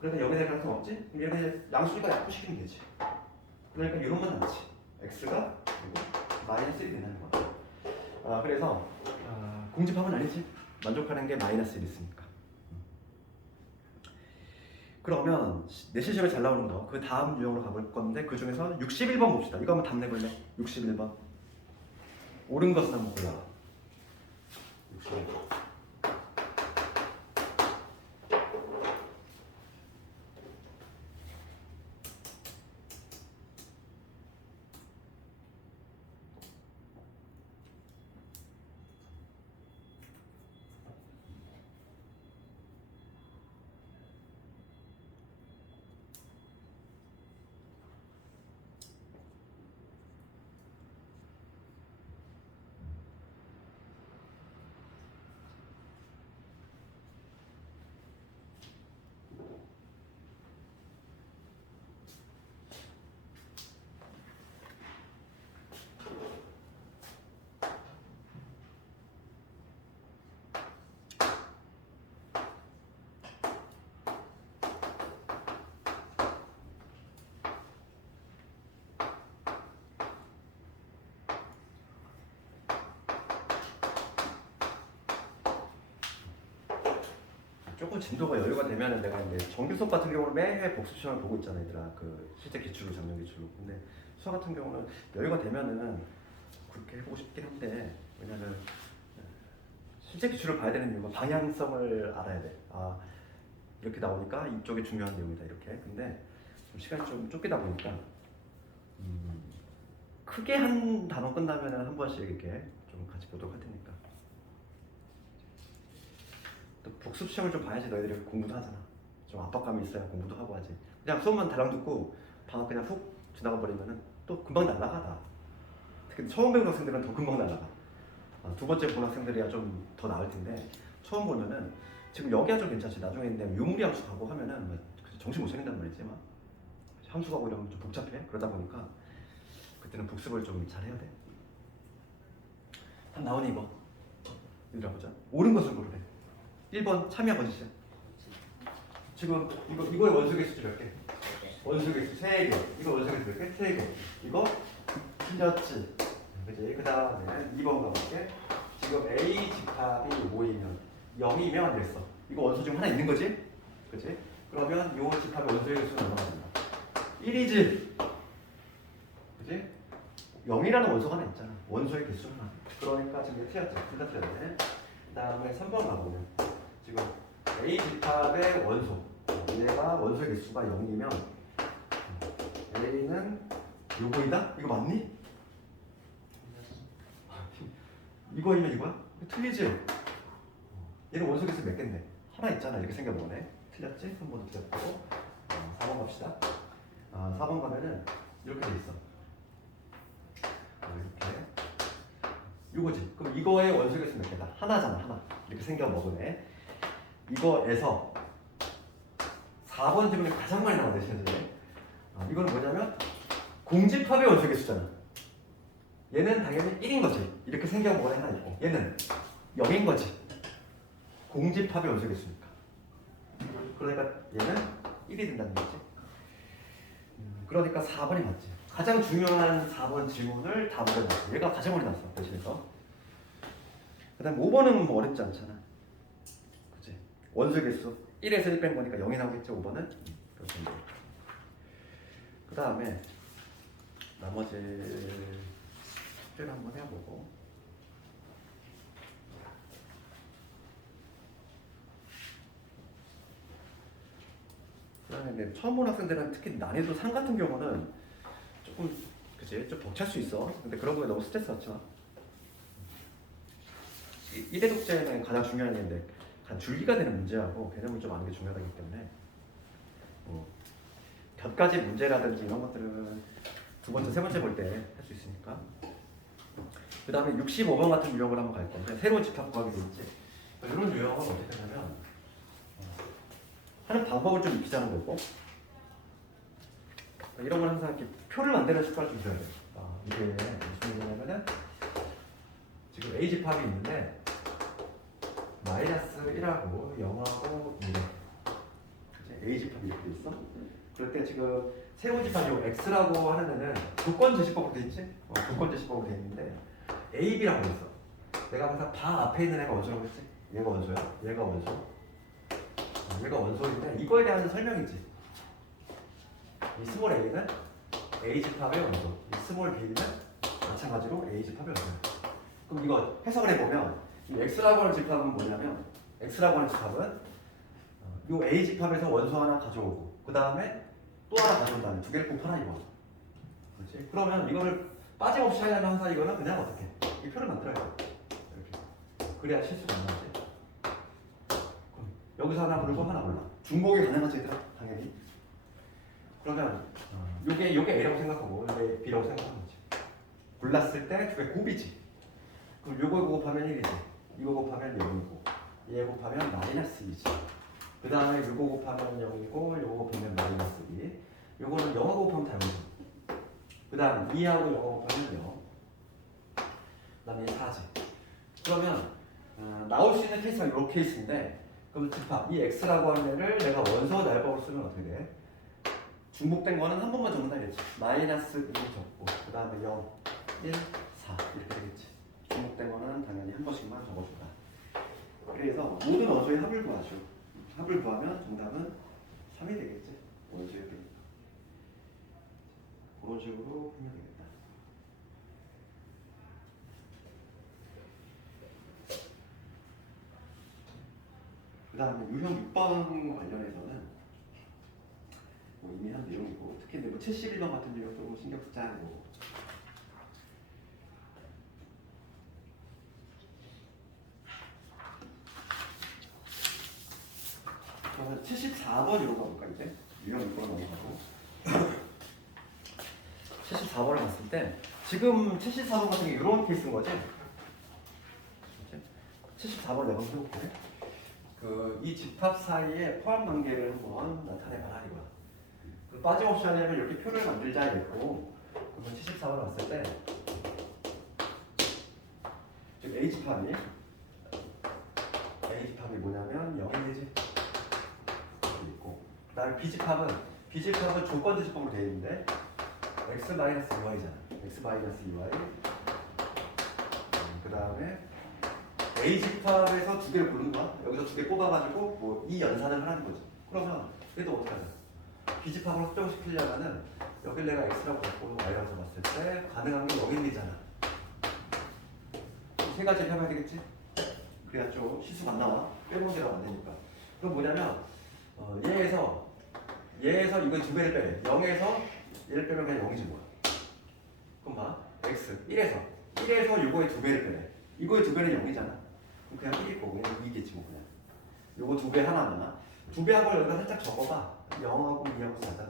그러니까 0이 될 가능성 없지? 그럼 얘는 양수니까 약분시키면 되지. 그러니까 이런건 남지. x가 그리고 마이너스 1이 되는 거야. 그래서 공집합은 아니지. 만족하는 게 마이너스 1이 있으니까. 그러면 내신 시험에 잘 나오는 거 그 다음 유형으로 가볼 건데 그 중에서 61번 봅시다. 이거 한번 답 내볼래? 61번. 옳은 것은 한번 골라봐. 61번. 조금 진도가 여유가 되면은 내가 이제 정규 수업 같은 경우는 매해 복습 시험을 보고 있잖아 얘들아. 그 실제 기출로 작년 기출로. 근데 수학 같은 경우는 여유가 되면은 그렇게 해보고 싶긴 한데 왜냐면 실제 기출을 봐야 되는 이유가 방향성을 알아야 돼. 아 이렇게 나오니까 이쪽이 중요한 내용이다 이렇게. 근데 좀 시간이 좀 쫓기다 보니까 크게 한 단원 끝나면은 한 번씩 이렇게 좀 같이 보도록 할 테니까. 또 복습 시험을 좀 봐야지 너희들이 공부도 하잖아. 좀 압박감이 있어야 공부도 하고 하지. 그냥 수업만 달랑 듣고 방학 그냥 훅 지나가 버리면은 또 금방 날아가 다. 특히 처음 배우는 학생들은 더 금방 날아가. 두 번째 본 학생들이야 좀 더 나을 텐데 처음 보면은 지금 여기야 좀 괜찮지. 나중에 이제 유무리 함수 가고 하면은 막 정신 못 차린단 말이지 막. 함수 가고 이러면 좀 복잡해. 그러다 보니까 그때는 복습을 좀 잘해야 돼. 답 나오니 이거. 얘들아 보자. 옳은 것을 고르래. 1번 참여 번지죠. 지금 이거의 원소 개수 몇 개? 원소 개수 3개. 이거 원소 개수 몇 개? 3개. 이거 틀렸지. 그지? 그 다음에 2번 가볼게. 지금 A 집합이 5이면 0이면 이랬어. 이거 원소 중 하나 있는 거지? 그지? 그러면 요 집합의 원소의 개수는 얼마나 된다? 1이지. 그지? 0이라는 원소가 하나 있잖아. 원소의 개수 하나. 그러니까 지금 이게 틀렸지. 둘 다 틀렸네. 그 다음에 3번 가보면 지금 A 집합의 원소. 얘가 원소의 개수가 0이면 A는 요거이다? 이거 맞니? 이거이면 이거야? 틀리지? 얘는 원소 개수 몇 개인데? 하나 있잖아. 이렇게 생겨보네. 틀렸지? 3번도 틀렸고. 4번 갑시다. 4번 가면은 이렇게 돼 있어. 이렇게. 이거지. 그럼 이거의 원소 개수 몇 개다? 하나잖아. 하나. 이렇게 생겨먹으네. 이거에서 4번 질문이 가장 많이 나오네. 시험에. 이거는 뭐냐면 공집합의 원소 개수잖아. 얘는 당연히 1인 거지. 이렇게 생겨먹은 하나 있고 얘는 0인 거지. 공집합의 원소 개수니까. 그러니까 얘는 1이 된다는 거지. 그러니까 4번이 맞지. 가장 중요한 4번 질문을 다 물어봤어. 얘가 가장 많이 났어. 대신에서. 그 다음 5번은 뭐 어렵지 않잖아. 그치? 원소 개수 1에서 1 뺀 거니까 0이 나오겠죠. 5번은. 그 다음에 나머지 숙제를 한번 해보고. 그다음에 처음 본 학생들은 특히 난이도 3 같은 경우는 조금 그치 좀 벅찰 수 있어. 근데 그런 거에 너무 스트레스 받지 마. 1회 독재는 가장 중요한 얘기인데 간 줄기가 되는 문제하고 개념을 좀 아는 게 중요하기 때문에 몇 가지 문제라든지 이런 것들은 두 번째, 세 번째 볼 때 할 수 있으니까. 그 다음에 65번 같은 유형을 한번 갈 건데 새로운 집합 구하기 돼 있지. 이런 유형은 어떻게 하냐면 하는 방법을 좀 익히자는 거고 이런 걸 항상 이렇게 표를 만드는 습관을 좀 들여야 돼. 이게 무슨 얘기냐면은 지금 A 집합이 있는데 마이너스 1하고 0하고 2 A 집합이 이렇게 있어. 그럴 때 지금 새로운 집합이 X라고 하는 애는 조건 제시법으로 돼 있지? 조건 제시법으로 돼 있는데 A, B라고 돼 있어. 내가 항상 바 앞에 있는 애가 원소라고 했지? 얘가 원소야. 얘가 원소. 얘가 원소인데 이거에 대한 설명이지. 이 스몰 a는 A 집합의 원소. 이 스몰 b는 마찬가지로 A 집합의 원소. 그럼 이거 해석을 해보면 이 X라고 하는 집합은 뭐냐면 X라고 하는 집합은 이 A 집합에서 원소 하나 가져오고 그 다음에 또 하나 가져온 다음에 두 개를 곱하나 이거. 그렇지? 그러면 이거를 빠짐없이 하려면 항상 이거는 그냥 어떻게? 이 표를 만들어야 돼. 이렇게. 그래야 실수가 안 나지. 여기서 하나 고르고 하나 골라. 중복이 가능하지 얘들아 당연히. 그러면 요게 A라고 생각하고 요게 B라고 생각하는 거지. 골랐을 때 두 개 곱이지. 그럼 요거 곱하면 1이지. 이거 곱하면 0이고 얘 곱하면 마이너스 2지. 그 다음에 요거 곱하면 0이고 요거 곱하면 마이너스 2. 요거는 0하고 곱하면 다 0이지. 그 다음 2하고 0하고 곱하면 0. 그 다음에 4지. 그러면 나올 수 있는 케이스가 요 케이스인데 그럼 집합 이 x라고 하는 애를 내가 원소 날법으로 쓰면 어떻게 돼? 중복된 거는 한 번만 적는다 이랬지. 마이너스 2 적고 그 다음에 0, 1, 4 이렇게 되겠지. 중복된 거는 당연히 한 번씩만 적어준다. 그래서 모든 원소의 합을 구하죠. 합을 구하면 정답은 3이 되겠지. 이런 식으로 되니까. 그런 식으로 풀면 되겠다. 그 다음에 유형 6번 관련해서는 뭐 이미 한 내용이고, 특히 뭐 71번 같은 경우 좀 신경 쓰지 않고, 그러면 74번으로 가볼까 이제? 유형 6번 넘어가고 74번을 봤을 때 지금 74번 같은 게 이런 케이스인 거지? 74번 내가 한번 해볼게. 이 집합 사이에 포함 관계를 한번 나타내봐라 이거야. 빠짐없이 하려면 이렇게 표를 만들자 이랬고, 그러면 74번을 봤을 때 지금 A집합이 뭐냐면 0이 되지? 있고, 그 다음에 B집합은 조건지 집합으로 되어 있는데 x-2y잖아. x-2y. 그 다음에 A집합에서 두 개를 고른 거야. 여기서 두 개 뽑아가지고 뭐 이 연산을 하는 거지. 그러면 얘도 어떻게 하냐? B집합으로 확정시키려면은 여길 내가 x라고 갖고 y라고 잡았을 때 가능한 게 여기 있잖아. 세 가지를 해봐야 되겠지? 그래야 좀 실수가 안 나와. 빼놓은 데가 안 되니까. 그럼 뭐냐면 얘에서 이거 두 배를 빼래. 0에서 얘를 빼면 그냥 0이지 뭐야. 그럼 봐. x 1에서 요거의 두 배를 빼래. 이거의 두 배는 0이잖아. 그럼 그냥 1일 거고 그냥 2겠지 뭐 그냥. 요거 두 배 하나만. 두 배 한 걸 여기다 살짝 적어봐. 0하고 2하고 4잖아.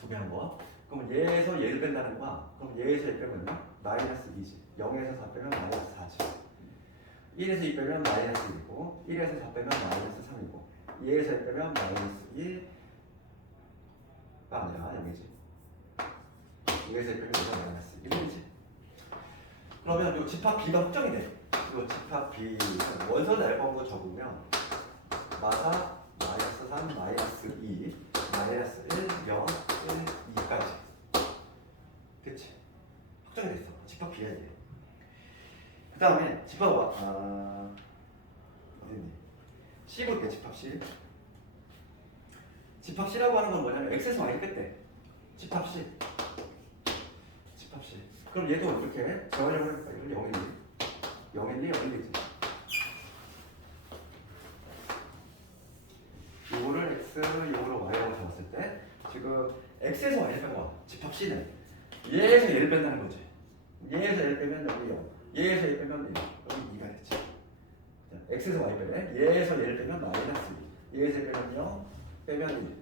두 배 한 거. 그러면 얘에서 얘를 뺀다는 거야. 그럼 얘에서 얘 빼면 마이너스 2지. 0에서 4 빼면 마이너스 4지. 1에서 2 빼면 마이너스 1이고, 1에서 4 빼면 마이너스 3이고, 2에서 1 빼면 마이너스 1가 아니라 0이지. 2에서 1 빼면 여기가 마이너스 1이지. 그러면 이 집합 B가 확정이 돼. 이 집합 B 원선 앨범으로 적으면 마사 마이너스 3, 마이너스 2, 마이너스 1, 0, 1, 2까지. 그치? 확정이 됐어. 집합 B야 이게. 그 다음에 집합 어딨니? C 볼게. 집합 C. 집합 C라고 하는 건 뭐냐면 X에서 Y를 뺐대. 집합 C. 그럼 얘도 이렇게 재활용을 해볼까? 이건 0일리 0일리지. 요거를 X, 요거를 Y라고 잡았을 때 지금 X에서 Y를 뺀 거야. 집합 C는 얘에서 얘를 뺀다는 거지. 얘에서 얘를 빼면 여기 0, 얘에서 얘를 빼면 1, 여기 2가 되지. X에서 Y 빼면 얘에서 얘를 빼면 마이너스 2, 얘에서 얘를 빼면 0, 빼면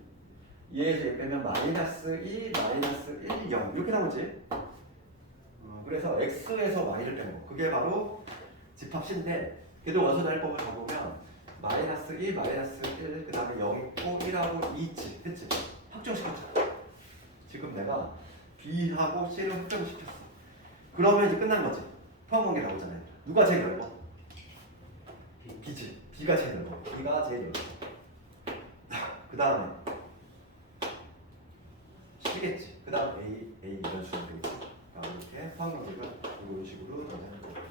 1, 얘에서 얘 빼면 마이너스 2, 마이너스 1, 0 이렇게 나오지. 그래서 X에서 Y를 뺀 거. 그게 바로 집합 C인데, 걔도 원선 앨범을 적으면 마이너스 2, 마이너스 1, 그 다음에 0 있고 1하고 2 있지. 그치? 확정시켰잖아. 지금 내가 B하고 C를 확정시켰어. 그러면 이제 끝난 거지. 포함관계 나오잖아요. 누가 제일 넓어? B지. B가 제일 넓어. B가 제일 넓어. 그 다음에 C겠지. 그 다음 A 이런 식으로 되겠지. 이렇게 포함관계가 이런 식으로 나타나는 거예요.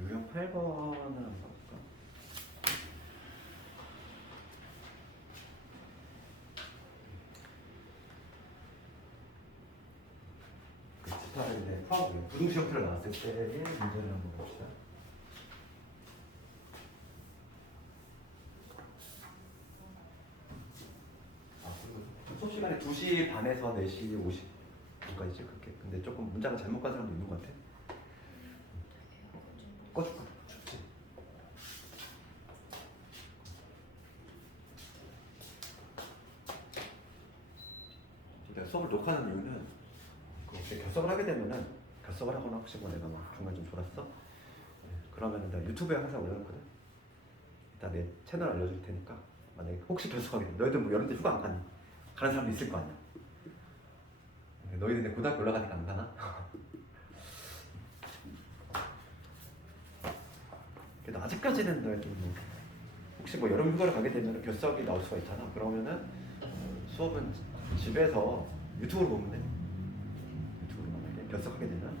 유형 8번은 한번 볼까? 그 집합인데 부등식 형태로 나왔을 때의 문제를 한번 봅시다. 수업 시간에 2시 반에서 4시 50분까지지 그렇게. 근데 조금 문장을 잘못 간 사람도 있는 것 같아. 꺼줄까? 춥지? 내가 수업을 녹화하는 이유는 그렇게 결석을 하게 되면은, 결석을 하거나 혹시 뭐 내가 막 중간 좀 졸았어? 그러면은 내가 유튜브에 항상 올려놓거든. 이따 내 채널 알려줄 테니까 만약에 혹시 결석하게 되면, 너희들 뭐 여름 때 휴가 안 가니? 가는 사람도 있을 거 아니야. 너희들 이제 고등학교 올라가니까 안 가나? 그래도 아직까지는 뭐 혹시 뭐 여름 휴가를 가게 되면 벼석이 나올 수가 있잖아. 그러면은 수업은 집에서 유튜브로 보면 돼. 유튜브로 만약에 벼석하게 되면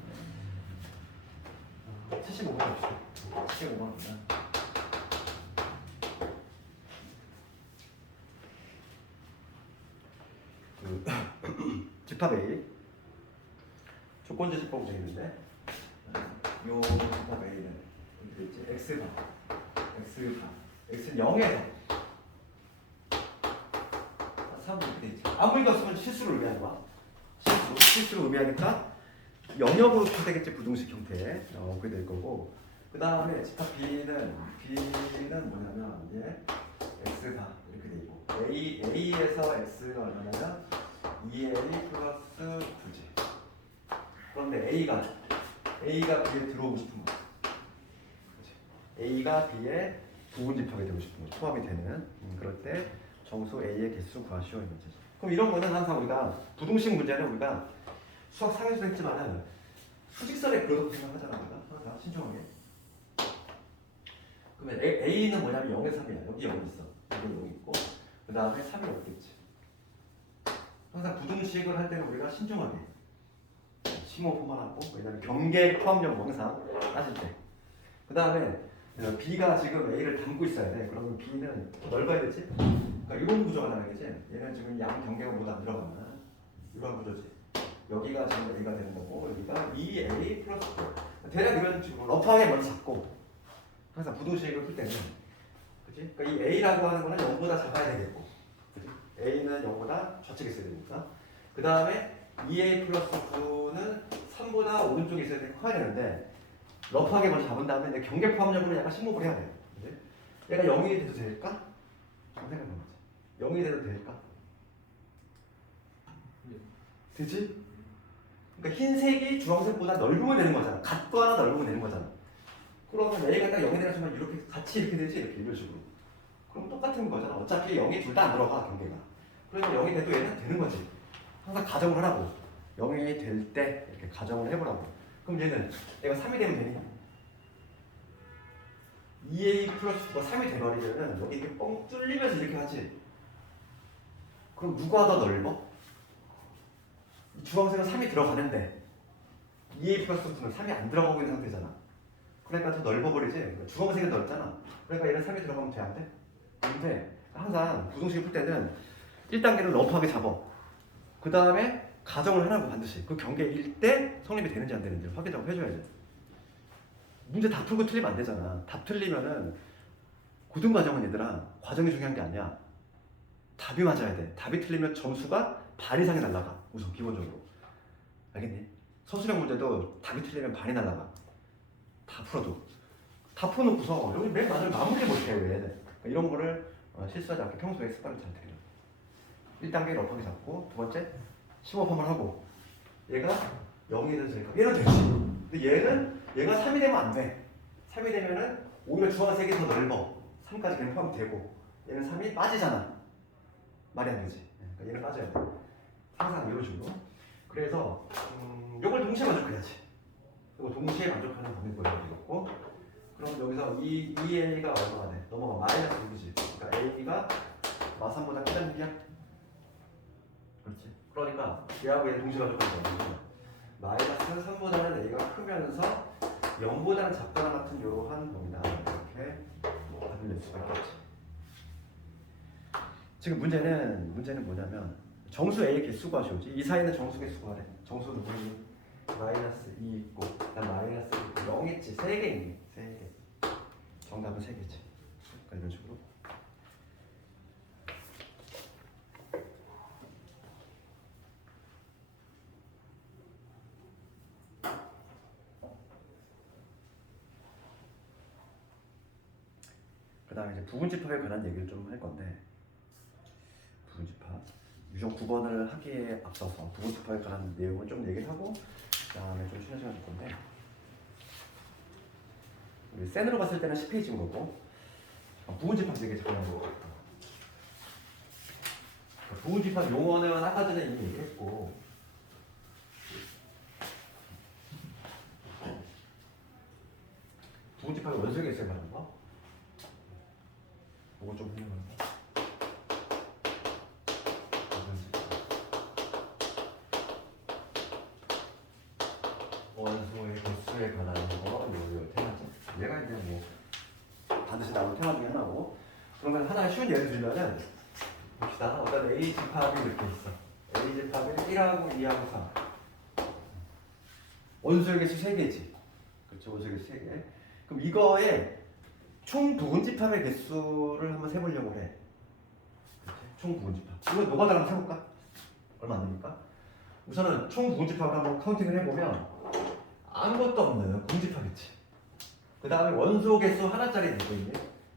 75만 원씩 75만 원이면 그 집합 A 조건지 집합 되어 있는데 요 집합 A는 이렇게 있지. X가 X는 0에서 3 이렇게 돼 있지. 아무 이가 없으면 실수를 의미하는 거야. 실수를 의미하니까 영역으로 표되겠지. 부등식 형태 그게 될 거고. 그 다음에 집합 B는 뭐냐면 이제 X가 이렇게 돼 있고 A에서 X가 얼마냐면 2A 플러스 9j. 그런데 A가 B에 들어오고 싶은 거. A가 B에 부분 집합이 되고 싶은 거. 포함이 되는 그럴 때 정수 A의 개수 구하시오 이 문제죠. 그럼 이런 거는 항상 우리가 부등식 문제는 우리가 수학 상에서 했지만은 수직선의 그래도 생각하잖아. 우리가 항상 신중하게. 그러면 A는 뭐냐면 0에서 3이야. 여기 0이 있어. 여기 0이 있고 그 다음에 3이 없겠지. 항상 부등식을 할 때는 우리가 신중하게 심호흡만 하고 왜냐면 경계 포함력 항상 따질 때. 그 다음에 B가 지금 A를 담고 있어야 돼. 그러면 B는 넓어야 되지. 그러니까 이런 구조가 나는 거지. 얘는 지금 양 경계가 모두 안 들어가면 이런 구조지. 여기가 지금 A가 되는 거고 여기가 2A 플러스 4. 대략 이런 지금 러프하게 먼저 잡고 항상 부등식을 풀 때는 그치? 그러니까 이 A라고 하는 거는 0보다 작아야 되겠고 그치? A는 0보다 좌측에 있어야 되니까 그 다음에 2A 플러스 9는 3보다 오른쪽에 있어야 되고 커야 되는데 러프하게 먼저 잡은 다음에 내 경계 포함력으로 약간 심호흡을 해야 돼. 그치? 얘가 0이 돼도 될까? 생각해보는 거지. 0이 돼도 될까? 되지? 그러니까 흰색이 주황색보다 넓으면 되는 거잖아. 같고 하나 넓으면 되는 거잖아. 그러면 A가 딱 0이 되는 순간 이렇게 같이 이렇게 되지 이런 식으로. 그럼 똑같은 거잖아. 어차피 0이 둘 다 안 들어가 경계가. 그러니까 0이 돼도 얘는 되는 거지. 항상 가정을 하라고. 0이 될 때 이렇게 가정을 해보라고. 그럼 얘는 얘가 3이 되면 되니? 2A 플러스 9가 3이 돼버리면은 여기 이렇게 뻥 뚫리면서 이렇게 하지. 그럼 누가 더 넓어? 주황색은 3이 들어가는데 2A 플러스 9는 3이 안 들어가고 있는 상태잖아. 그러니까 더 넓어버리지. 주황색은 넓잖아. 그러니까 얘는 3이 들어가면 돼? 안 돼? 안 돼. 항상 부등식 풀 때는 1단계를 러프하게 잡아. 그 다음에 가정을 하라고 반드시. 그 경계일 때 성립이 되는지 안 되는지 확인하고 해줘야지. 문제 다 풀고 틀리면 안 되잖아. 답 틀리면은 고등 과정은 얘들아 과정이 중요한 게 아니야. 답이 맞아야 돼. 답이 틀리면 점수가 반 이상이 날라가. 우선 기본적으로. 알겠니? 서술형 문제도 답이 틀리면 반이 날라가. 다 풀어도. 다 풀어놓고서 여기 맨 마지막에 마무리 못해 왜? 그러니까 이런 거를 실수하지 않게 평소에 습관을 잘 들여. 1단계 러프하게 잡고 두 번째 심호흡 한번 하고 얘가 0이 돼도 될까? 얘는 되지. 근데 얘가 3이 되면 안 돼. 3이 되면은 오히려 주황색이 더 넓어. 3까지 그냥 포함되고 얘는 3이 빠지잖아. 말이 안 되지. 그러니까 얘는 빠져야 돼. 항상 이런 식으로. 그래서 이걸 동시에 만족해야지. 이거 동시에 만족하는 범위 보여주고 그럼 여기서 2A가 얼마가 돼? 넘어가 마이너스 6이지. 그러니까 A가 마3보다 크다는 얘기야. 그렇지. 그러니까 얘하고 얘 동시에 만족하는 범위. 마이너스 3보다는 A가 크면서 0보다는 작거나 같은 이러한 범위다. 이렇게 답을 낼 수가 있겠지. 지금 문제는 뭐냐면 정수 A의 개수 구하시오지. 이 사이는 정수 개수 구하래. 정수는 뭐니? 마이너스 2 있고 그다음 마이너스 0 있지. 3개 있네. 3개. 정답은 3개지. 그러니까 이런 식으로. 그 다음에 이제 부분집합에 관한 얘기를 좀 할 건데 부분집합 유형 9번을 하기에 앞서서 부분집합에 관한 내용을 좀 얘기하고 그 다음에 좀 쉬는 시간 줄 건데 우리 센으로 봤을 때는 10페이지인 거고 부분집합 얘기 잠깐 해보고 부분집합 용어는 아까 전에 이미 얘기했고 부분집합의 원소의 개수에 관한 거. 이거 좀 설명할까? 원소의 개수에 관한 거, 요 테마죠. 얘가 이제 뭐 반드시 나오는 테마 중에 하나고. 그러면 하나 쉬운 예를 들면은 봅시다. 어떤 A 집합이 이렇게 있어. A 집합이 1하고 2하고 3. 원소의 개수 3개지. 그렇죠. 원소의 개수 3개. 그럼 이거에 총 부분집합의 개수를 한번 세보려고 해. 그렇지? 총 부분집합. 이거 노가다를 한번 세볼까? 얼마 안 되니까. 우선은 총 부분집합을 한번 카운팅을 해보면 아무것도 없는 부분집합이지. 그 다음에 원소 개수 하나짜리 내고 있네.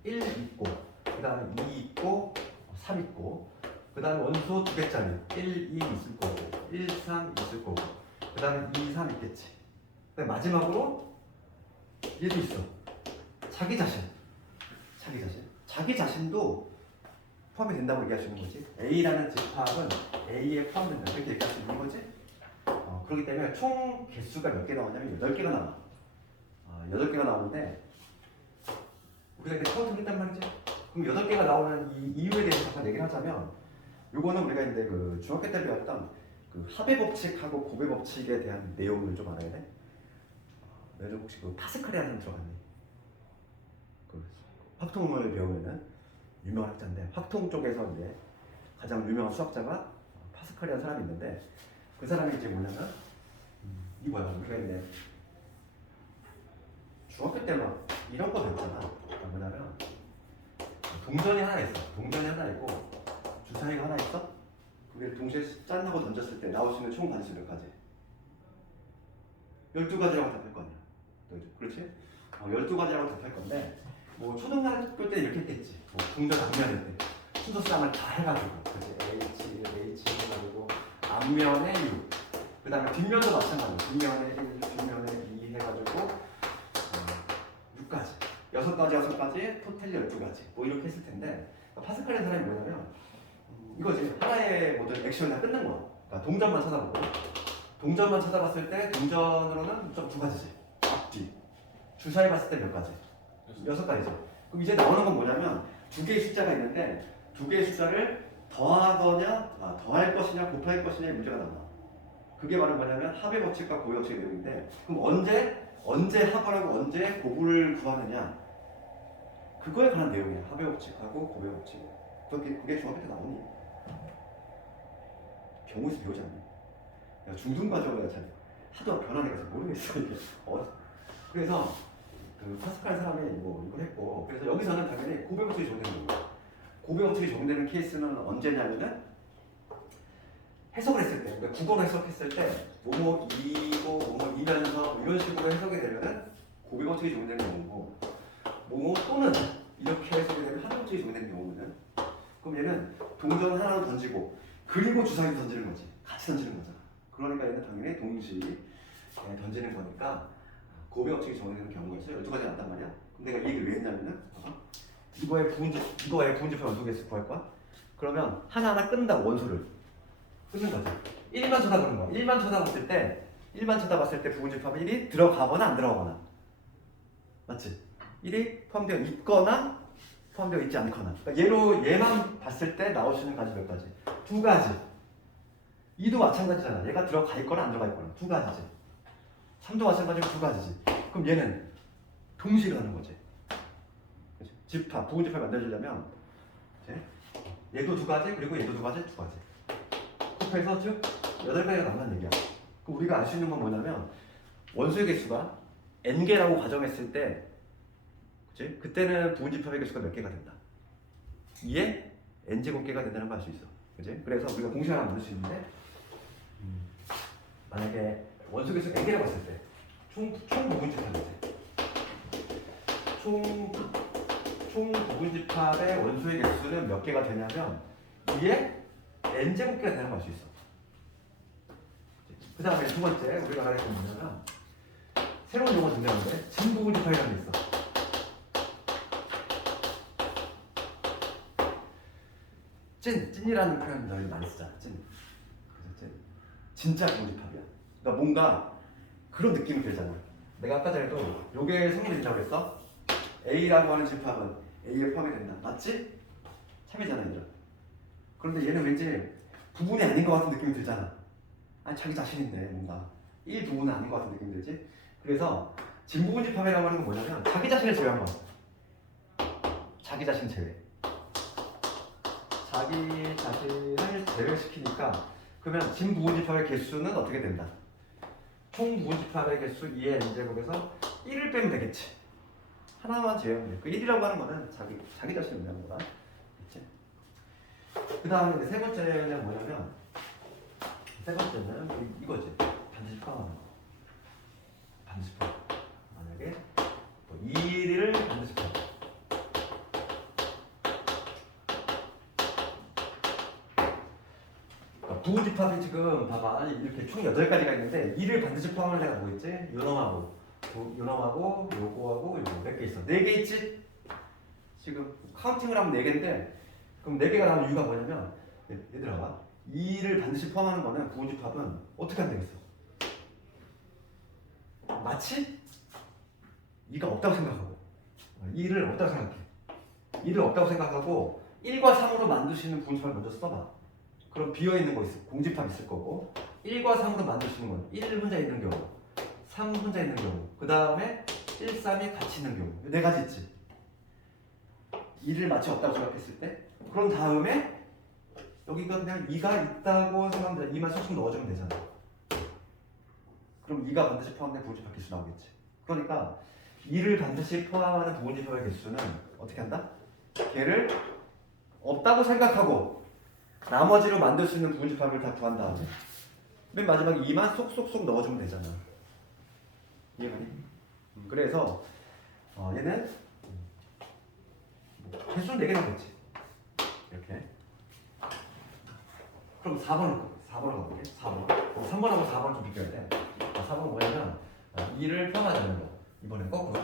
1 있고, 그 다음에 2 있고, 3 있고, 그 다음에 원소 2개짜리 1, 2 있을 거고, 1, 3 있을 거고, 그 다음에 2, 3 있겠지. 그 마지막으로 얘도 있어. 자기 자신. 자기 자신도 포함이 된다고 얘기할 수 있는 거지. A라는 집합은 A에 포함된다. 이렇게 얘기할 수 있는 거지. 그렇기 때문에 총 개수가 몇 개 나오냐면 8개가 나와. 8개가 나오는데 우리가 이제 카운트를 했단 말이지. 그럼 8개가 나오는 이 이유에 대해서 잠깐 얘기를 하자면 요거는 우리가 이제 그 중학교 때 배웠던 그 합의 법칙하고 곱의 법칙에 대한 내용을 좀 알아야 돼. 너희들 혹시 그 파스칼이라는 사람 들어갔니? 그 확통을 배우면은 유명한 학자인데 확통 쪽에서 이제 가장 유명한 수학자가 파스칼이라는 사람이 있는데 그 사람이 이제 뭐냐면 이 뭐야 우리가 이제 중학교 때 막 이런 거 배웠잖아. 뭐냐면 동전이 하나 있어. 동전이 하나 있고 주사위가 하나 있어. 그게 동시에 짠 하고 던졌을 때 나올 수 있는 총 관수 몇 가지? 12가지라고 답할 거 아니야. 그렇지? 12가지라고 답할 건데 뭐 초등학교 때 이렇게 했겠지. 뭐 동전 앞면일 때 순서쌍을 다 해가지고 그렇지? H 해가지고 앞면에 6 그 다음에 뒷면도 마찬가지로 뒷면에 1, 뒷면에 2 해가지고 6가지 6가지 토탈 12가지 뭐 이렇게 했을 텐데 파스칼이라는 사람이 뭐냐면 이거지. 하나의 모든 액션이 다 끝난 거야. 그러니까 동전만 찾아보고 동전만 찾아봤을 때 동전으로는 좀 2가지지. 앞뒤 주사위 봤을 때 몇 가지? 6가지죠. 그럼 이제 나오는 건 뭐냐면 2개의 숫자가 있는데 2개의 숫자를 더하거나 더할 것이냐 곱할 것이냐의 문제가 나와. 그게 바로 뭐냐면 합의 법칙과 곱의 법칙의 내용인데 그럼 언제 합을 하고 언제 곱을 구하느냐 그거에 관한 내용이야. 합의 법칙하고 곱의 법칙. 그게 중학교 때 나오니? 경우에서 배우지 않니? 내가 중등과정을 잘 하도 변환해가지고 모르겠어 이게. 그래서 그 파스칼 사람이 이걸 했고 그래서 여기서는 당연히 곱의 법칙이 적용되는 거예요. 곱의 법칙이 적용되는 케이스는 언제냐면은 해석을 했을 때, 그러니까 국어로 해석했을 때 뭐뭐 이고 뭐뭐 이면서 이런 식으로 해석이 되면은 곱의 법칙이 적용되는 경우고 뭐뭐 또는 이렇게 해석이 되면 합의 법칙이 적용되는 경우는 그럼 얘는 동전 하나로 던지고 그리고 주사위 던지는 거지. 같이 던지는 거잖아. 그러니까 얘는 당연히 동시에 던지는 거니까 곱의 법칙이 적용되는 경우가 있어요. 12가지 났단 말이야. 그럼 내가 이 얘기를 왜 했냐면은 이거의 부분집합 원소 개수 구할 거야? 그러면 하나하나 끊는다고 원소를 끊는 거지. 1만 쳐다보는 거야. 1만 쳐다봤을 때 부분집합이 1이 들어가거나 안 들어가거나 맞지? 1이 포함되어 있거나 포함되어 있지 않거나 그러니까 얘만 봤을 때 나올 수 있는 가지 몇 가지? 2가지. 2도 마찬가지잖아. 얘가 들어가 있거나 안 들어가 있거나 2가지지. 3도 마찬가지로 2가지지. 그럼 얘는 동시에 가는 거지. 그치? 집합, 부분집합 만들어주려면 그치? 얘도 2가지 그리고 얘도 2가지 2가지 곱해서 즉 8가지가 남는 얘기야. 그럼 우리가 알 수 있는 건 뭐냐면 원소의 개수가 n개라고 가정했을 때 그치? 그때는 부분집합의 개수가 몇 개가 된다. 2에 n제곱개가 된다는 걸 알 수 있어. 그치? 그래서 우리가 공식 하나 만들 수 있는데 만약에 원소 개수 n개라고 했을 때 총 부분집합일 때 총 부분집합의 원소의 개수는 몇 개가 되냐면 2에 n제곱개가 되는 걸 알 수 있어. 그 다음에 두 번째 우리가 알아야 되는 뭐냐면 새로운 용어 등장하는데 진부분집합이라는 게 있어. 찐이라는 표현 너희 많이 쓰잖아. 그래서 진짜 부분집합이야. 그러니까 뭔가 그런 느낌이 들잖아. 내가 아까 전에도 요게 성립이 된다고 그랬어? A라고 하는 집합은 A에 포함이 된다. 맞지? 참이잖아 얘들아. 그런데 얘는 왠지 부분이 아닌 것 같은 느낌이 들잖아. 아니 자기 자신인데 뭔가 이 부분은 아닌 것 같은 느낌이 들지? 그래서 진부분 집합이라고 하는 건 뭐냐면 자기 자신을 제외한 거야. 자기 자신 제외. 자기 자신을 제외시키니까 그러면 진부분 집합의 개수는 어떻게 된다? 총 부분 집합의 개수 2의 n제곱에서 1을 빼면 되겠지. 하나만 제외하면 돼. 그 1이라고 하는 거는 자기 자신을 의미하는 거다. 그치? 그 다음에 세 번째는 뭐냐면 세 번째는 이거지. 반드시 포함하는 거. 반드시 포함. 만약에 뭐 2를 반드시 포함. 그러니까 부분 집합이 지금 봐봐 이렇게 총 8가지가 있는데 2를 반드시 포함을 내가 뭐 있지? 요놈하고 요거하고 요거 몇 개 있어? 4개 있지? 지금 카운팅을 하면 4개인데 그럼 4개가 나오는 이유가 뭐냐면 얘들아 봐 2를 반드시 포함하는 거는 부분 집합은 어떻게 하면 되겠어? 마치 2가 없다고 생각하고 2를 없다고 생각해 2를 없다고 생각하고 1과 3으로 만들 수 있는 부분 집합을 먼저 써봐. 그럼 비어있는 거 있어. 공집합 있을 거고 1과 3으로 만들 수 있는 건 1 혼자 있는 경우 3 혼자 있는 경우 그 다음에 1, 3이 같이 있는 경우 4가지 있지. 2를 마치 없다고 생각했을 때 그런 다음에 여기가 그냥 2가 있다고 생각하면 2만 쏙쏙 넣어주면 되잖아. 그럼 2가 반드시 포함된 부분집합 개수 나오겠지. 그러니까 2를 반드시 포함하는 부분집합의 개수는 어떻게 한다? 걔를 없다고 생각하고 나머지로 만들 수 있는 부분집합을 다 구한 다음에 맨 마지막에 2만 쏙쏙쏙 넣어주면 되잖아. 이해가니? 그래서 얘는 개수는 4개 나오겠지. 이렇게. 그럼 4번으로 가볼게. 4번. 3번하고 4번 좀 비교해야 돼. 4번은 뭐냐면 2를 포함하지 않는 거. 이번엔 거꾸로.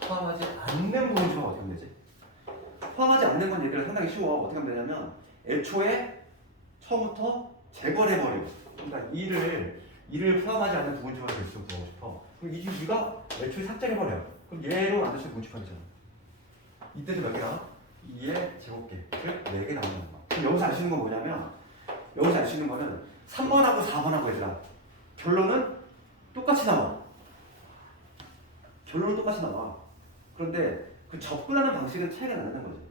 포함하지 않는 부분 좀 어떻게 하면 되지? 포함하지 않는 건 얘들아 상당히 쉬워. 어떻게 하면 되냐면 애초에 처음부터 제거를 해버려. 그러니까 2를 포함하지 않는 부분 집합을 개수 구하고 싶어. 그럼 이 주기가 애초에 삭제해버려. 그럼 얘로 만들 수 있는 부분 집합이잖아. 이때도 몇 개 나와? 2의 제곱계를 4개 나오는 거. 그럼 여기서 알 수 있는 건 뭐냐면 여기서 알 수 있는 거는 3번하고 4번하고 얘들아 결론은 똑같이 나와. 결론은 똑같이 나와. 그런데 그 접근하는 방식은 차이가 나는 거지.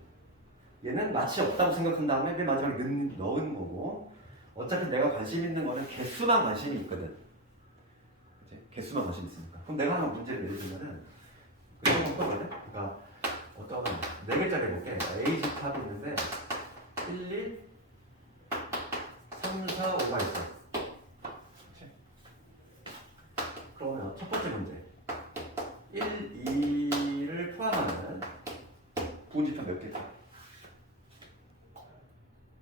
얘는 마치 없다고 생각한 다음에 맨 마지막에 넣은 거고 어차피 내가 관심 있는 거는 개수만 관심이 있거든. 그치? 개수만 관심이 있으니까. 그럼 내가 하나 문제를 내리면은 그런 건 어떠거든? 그러니까 어떤 4개짜리 해볼게. A 집합이 있는데 1, 2, 3, 4, 5가 있어. 그치? 그러면 첫 번째 문제 1, 2를 포함하는 부분 집합 몇 개다?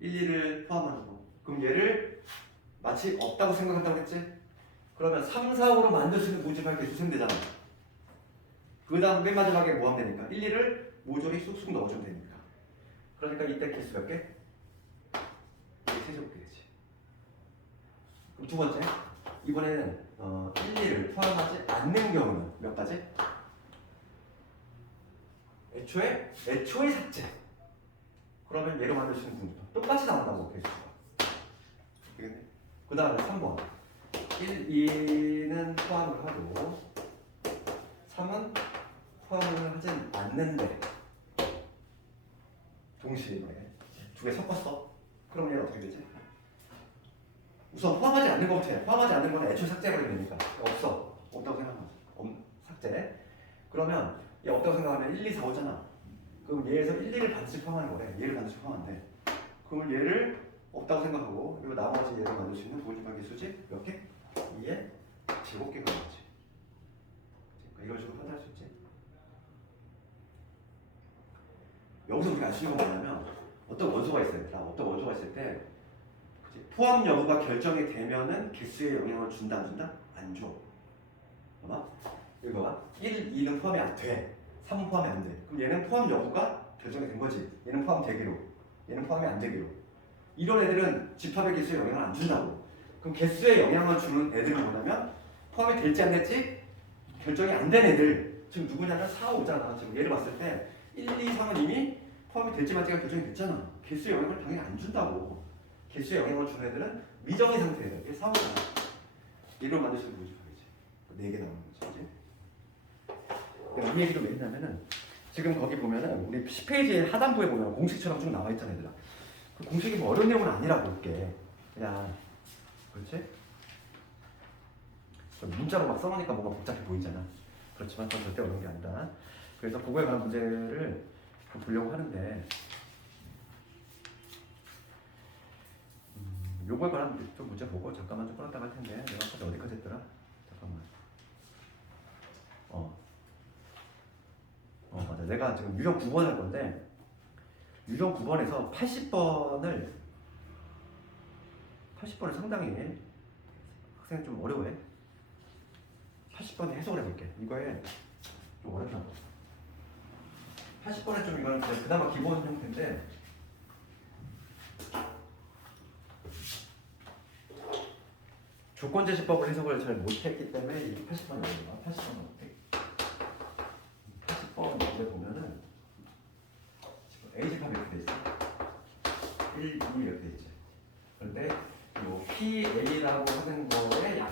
1, 2를 포함하는 거. 그럼 얘를 마치 없다고 생각한다고 했지? 그러면 3, 4, 5로 만들 수 있는 부분 집합 개수 세면 되잖아. 그 다음 맨 마지막에 뭐 하면 되니까 1, 2를 모조리 쑥쑥 넣어주면 되니까. 그러니까 이때 개수 몇 개? 이게 세제곱게 되지. 그럼 두 번째 이번에는 1, 2를 포함하지 않는 경우는 몇 가지? 애초에 삭제. 그러면 얘로 만들 수 있는 부분집합 똑같이 나온다고 개수가. 그 다음에 3번 1, 2는 포함을 하고 3은 포함을 하진 않는데 동시에 두 개 섞었어. 그럼 얘는 어떻게 되지? 우선 포함하지 않는 것부터 해. 포함하지 않는 거는 애초에 삭제해버리면 되니까 없다고 생각하지. 삭제. 그러면 얘 없다고 생각하면 1, 2, 4, 5잖아. 그럼 얘에서 1, 2를 반드시 포함하는 거래. 얘를 반드시 포함한대. 그럼 얘를 없다고 생각하고 그리고 나머지 얘를 만들 수 있는 부분집합 개수지 몇 개? 2의 제곱개가 나오지. 그러니까 이런 식으로 판단할 수 있지. 여기서 우리가 알 수 있는 건 뭐냐면 어떤 원소가 있어요. 어떤 원소가 있을 때 포함 여부가 결정이 되면은 개수에 영향을 준다 안 준다? 안 줘. 봐봐. 여기 봐봐. 1, 2는 포함이 안 돼. 3은 포함이 안 돼. 그럼 얘는 포함 여부가 결정이 된 거지. 얘는 포함되기로. 얘는 포함이 안 되기로. 이런 애들은 집합의 개수에 영향을 안 준다고. 그럼 개수에 영향을 주는 애들은 뭐냐면 포함이 될지 안 될지 결정이 안 된 애들 지금 누구냐면 4, 5잖아. 지금 얘를 봤을 때 1, 2, 3은 이미 포함이 될지 말지가 결정이 됐잖아. 개수의 영향을 당연히 안 준다고. 개수의 영향을 주는 애들은 미정의 상태예요. 이게 4, 5잖아. 얘로 만드시면 뭐지? 4개 나오는 거지. 내가 이 얘기를 왜 했냐면은 지금 거기 보면은 우리 10페이지 하단부에 보면 공식처럼 쭉 나와 있잖아, 얘들아. 그 공식이 뭐 어려운 내용은 아니라고 볼게. 그냥 그렇지? 문자로 막 써놓으니까 뭔가 복잡해 보이잖아. 그렇지만 그건 절대 어려운 게 아니다. 그래서 그거에 관한 문제를 보려고 하는데 요거에 관한 좀 문제 보고 잠깐만 좀 끊었다 갈 텐데 내가 아까 어디까지 했더라? 잠깐만. 맞아. 내가 지금 유형 9번 할 건데 유형 9번에서 80번을 상당히 학생이 좀 어려워해. 80번 해석을 해볼게. 이거에 좀 어렵다. 80번에 좀 이거는 그나마 기본 형태인데 조건제시법을 해석을 잘 못했기 때문에 이 80번 나옵니다. 80번 어떻게? 80번 문제 보면은 지금 A집합이 이렇게 돼 있어. 1, 2 이렇게 돼 있지. 그런데 이 PA라고 하는 거의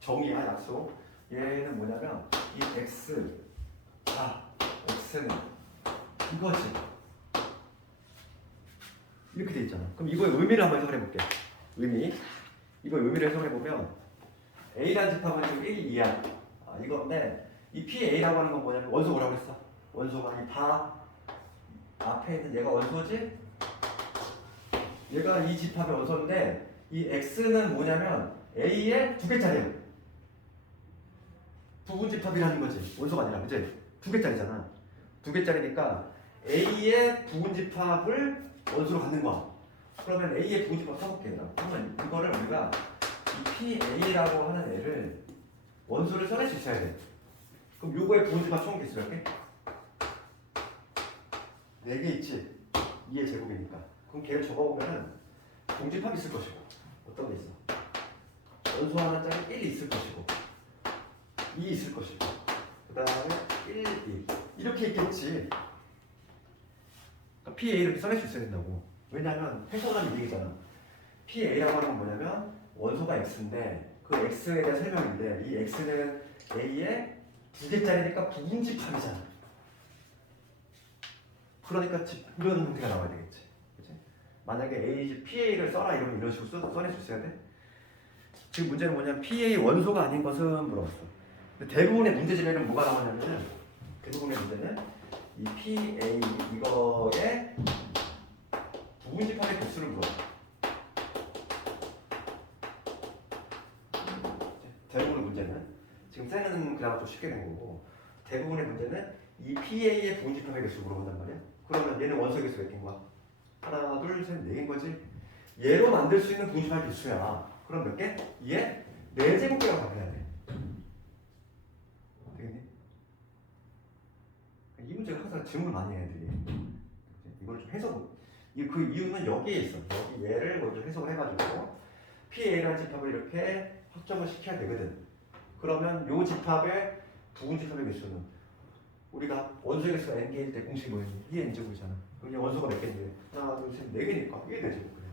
정의야 약속. 얘는 뭐냐면 이 X, X는 이거지. 이렇게 돼 있잖아. 그럼 이거의 의미를 한번 해석해 볼게. 이거의 의미를 해석해 보면 A라는 집합은 지금 1, 2야. 이건데 이 PA라고 하는 건 뭐냐면 원소 뭐라고 했어? 원소가 아니 앞에 있는 얘가 원소지? 얘가 이 집합의 원소인데 이 X는 뭐냐면 A의 2개짜리야. 부분 집합이라는 거지. 원소가 아니라 그치? 2개짜리잖아. 2개짜리니까 A의 부분 집합을 원소로 갖는 거야. 그러면 A의 부분 집합 써볼게. 그러면 이거를 우리가 이 PA라고 하는 애를 원소를 써낼 수 있어야 돼. 그럼 요거의 부분 집합 총 개수 몇 개? 4개 있지? 2의 제곱이니까. 그럼 걔를 적어보면은 공집합이 있을 것이고 어떤 게 있어? 원소 하나짜리 1이 있을 것이고 2 있을 것이고 그 다음에 1, 2 이렇게 있겠지. 그러니까 PA 이렇게 써낼 수 있어야 된다고. 왜냐면 해석하는 얘기잖아. PA라고 하는 건 뭐냐면 원소가 X인데 그 X에 대한 설명인데 이 X는 A의 2개짜리니까 부분집합이잖아. 그러니까 이런 형태가 나와야 되겠지. 그치? 만약에 PA를 써라 이러면 이런 식으로 써낼 수 있어야 돼. 지금 문제는 뭐냐면 PA 원소가 아닌 것은 물어봤어. 근데 대부분의 문제집에는 뭐가 나오냐면은 대부분의 문제는 이 PA 이거의 부분집합의 개수를 물어. 대부분의 문제는 지금 쟤는 그나마 좀 쉽게 된 거고 대부분의 문제는 이 PA의 부분집합의 개수를 물어본단 말이야. 그러면 얘는 원소 개수 몇 개인 거야? 하나, 둘, 셋, 4개인 거지. 얘로 만들 수 있는 부분집합의 개수야. 그럼 몇 개? 얘 4제곱개가 답해야 돼. 되겠니? 이 문제가 항상 질문을 많이 해 애들이. 이걸 좀 해석. 그 이유는 여기에 있어. 여기 얘를 먼저 해석을 해가지고 PA라는 집합을 이렇게 확정을 시켜야 되거든. 그러면 요 집합의 부분집합의 개수는 우리가 원소의 개수가 n개일 때 공식이 뭐였니? 2n제곱이잖아. 그럼 얘 원소가 몇 개인데? 하나, 둘, 셋, 4개니까 이게 4제곱 그래.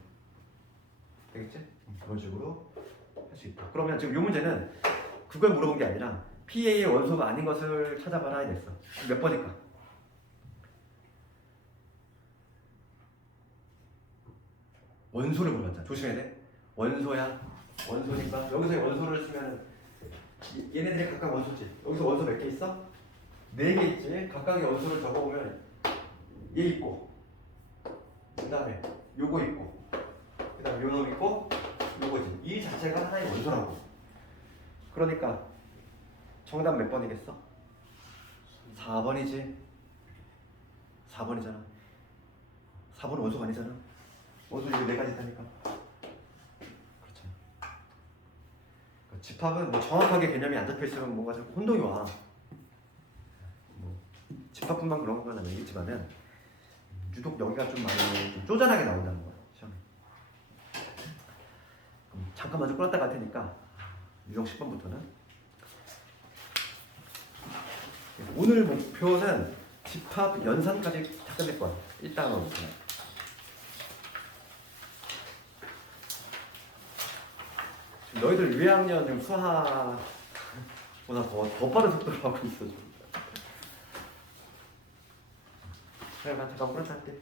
되겠지? 그런 식으로 할 수 있다. 그러면 지금 이 문제는 그걸 물어본 게 아니라 PA의 원소가 아닌 것을 찾아봐라 이랬어. 몇 번일까? 원소를 물어봤잖아. 조심해야 돼. 원소야. 원소니까 여기서 원소를 쓰면 얘네들이 각각 원소지. 여기서 원소 몇 개 있어? 4개 있지. 각각의 원소를 적어보면 얘 있고 그 다음에 요거 있고 그 다음에 요 놈 있고 요거지. 이 자체가 하나의 원소라고. 그러니까 정답 몇 번이겠어? 4번이지. 4번이잖아. 4번은 원소가 아니잖아. 원소 이거 4가지 있다니까. 그렇죠. 그러니까 집합은 뭐 정확하게 개념이 안 잡혀 있으면 뭔가 자꾸 혼동이 와. 뭐 집합뿐만 그런 건 아니겠지만은 유독 여기가 좀 많이 좀 쪼잔하게 나온다는 거야 시험에. 잠깐 먼저 끌었다 갈 테니까 유형 10번부터는 그래서 오늘 목표는 집합 연산까지 다 끝낼 거야. 1단원. 지금 너희들 2학년 지금 수학보다 더 빠른 속도로 하고 있어 지금. 그래, 나 잠깐 끊었다 할게.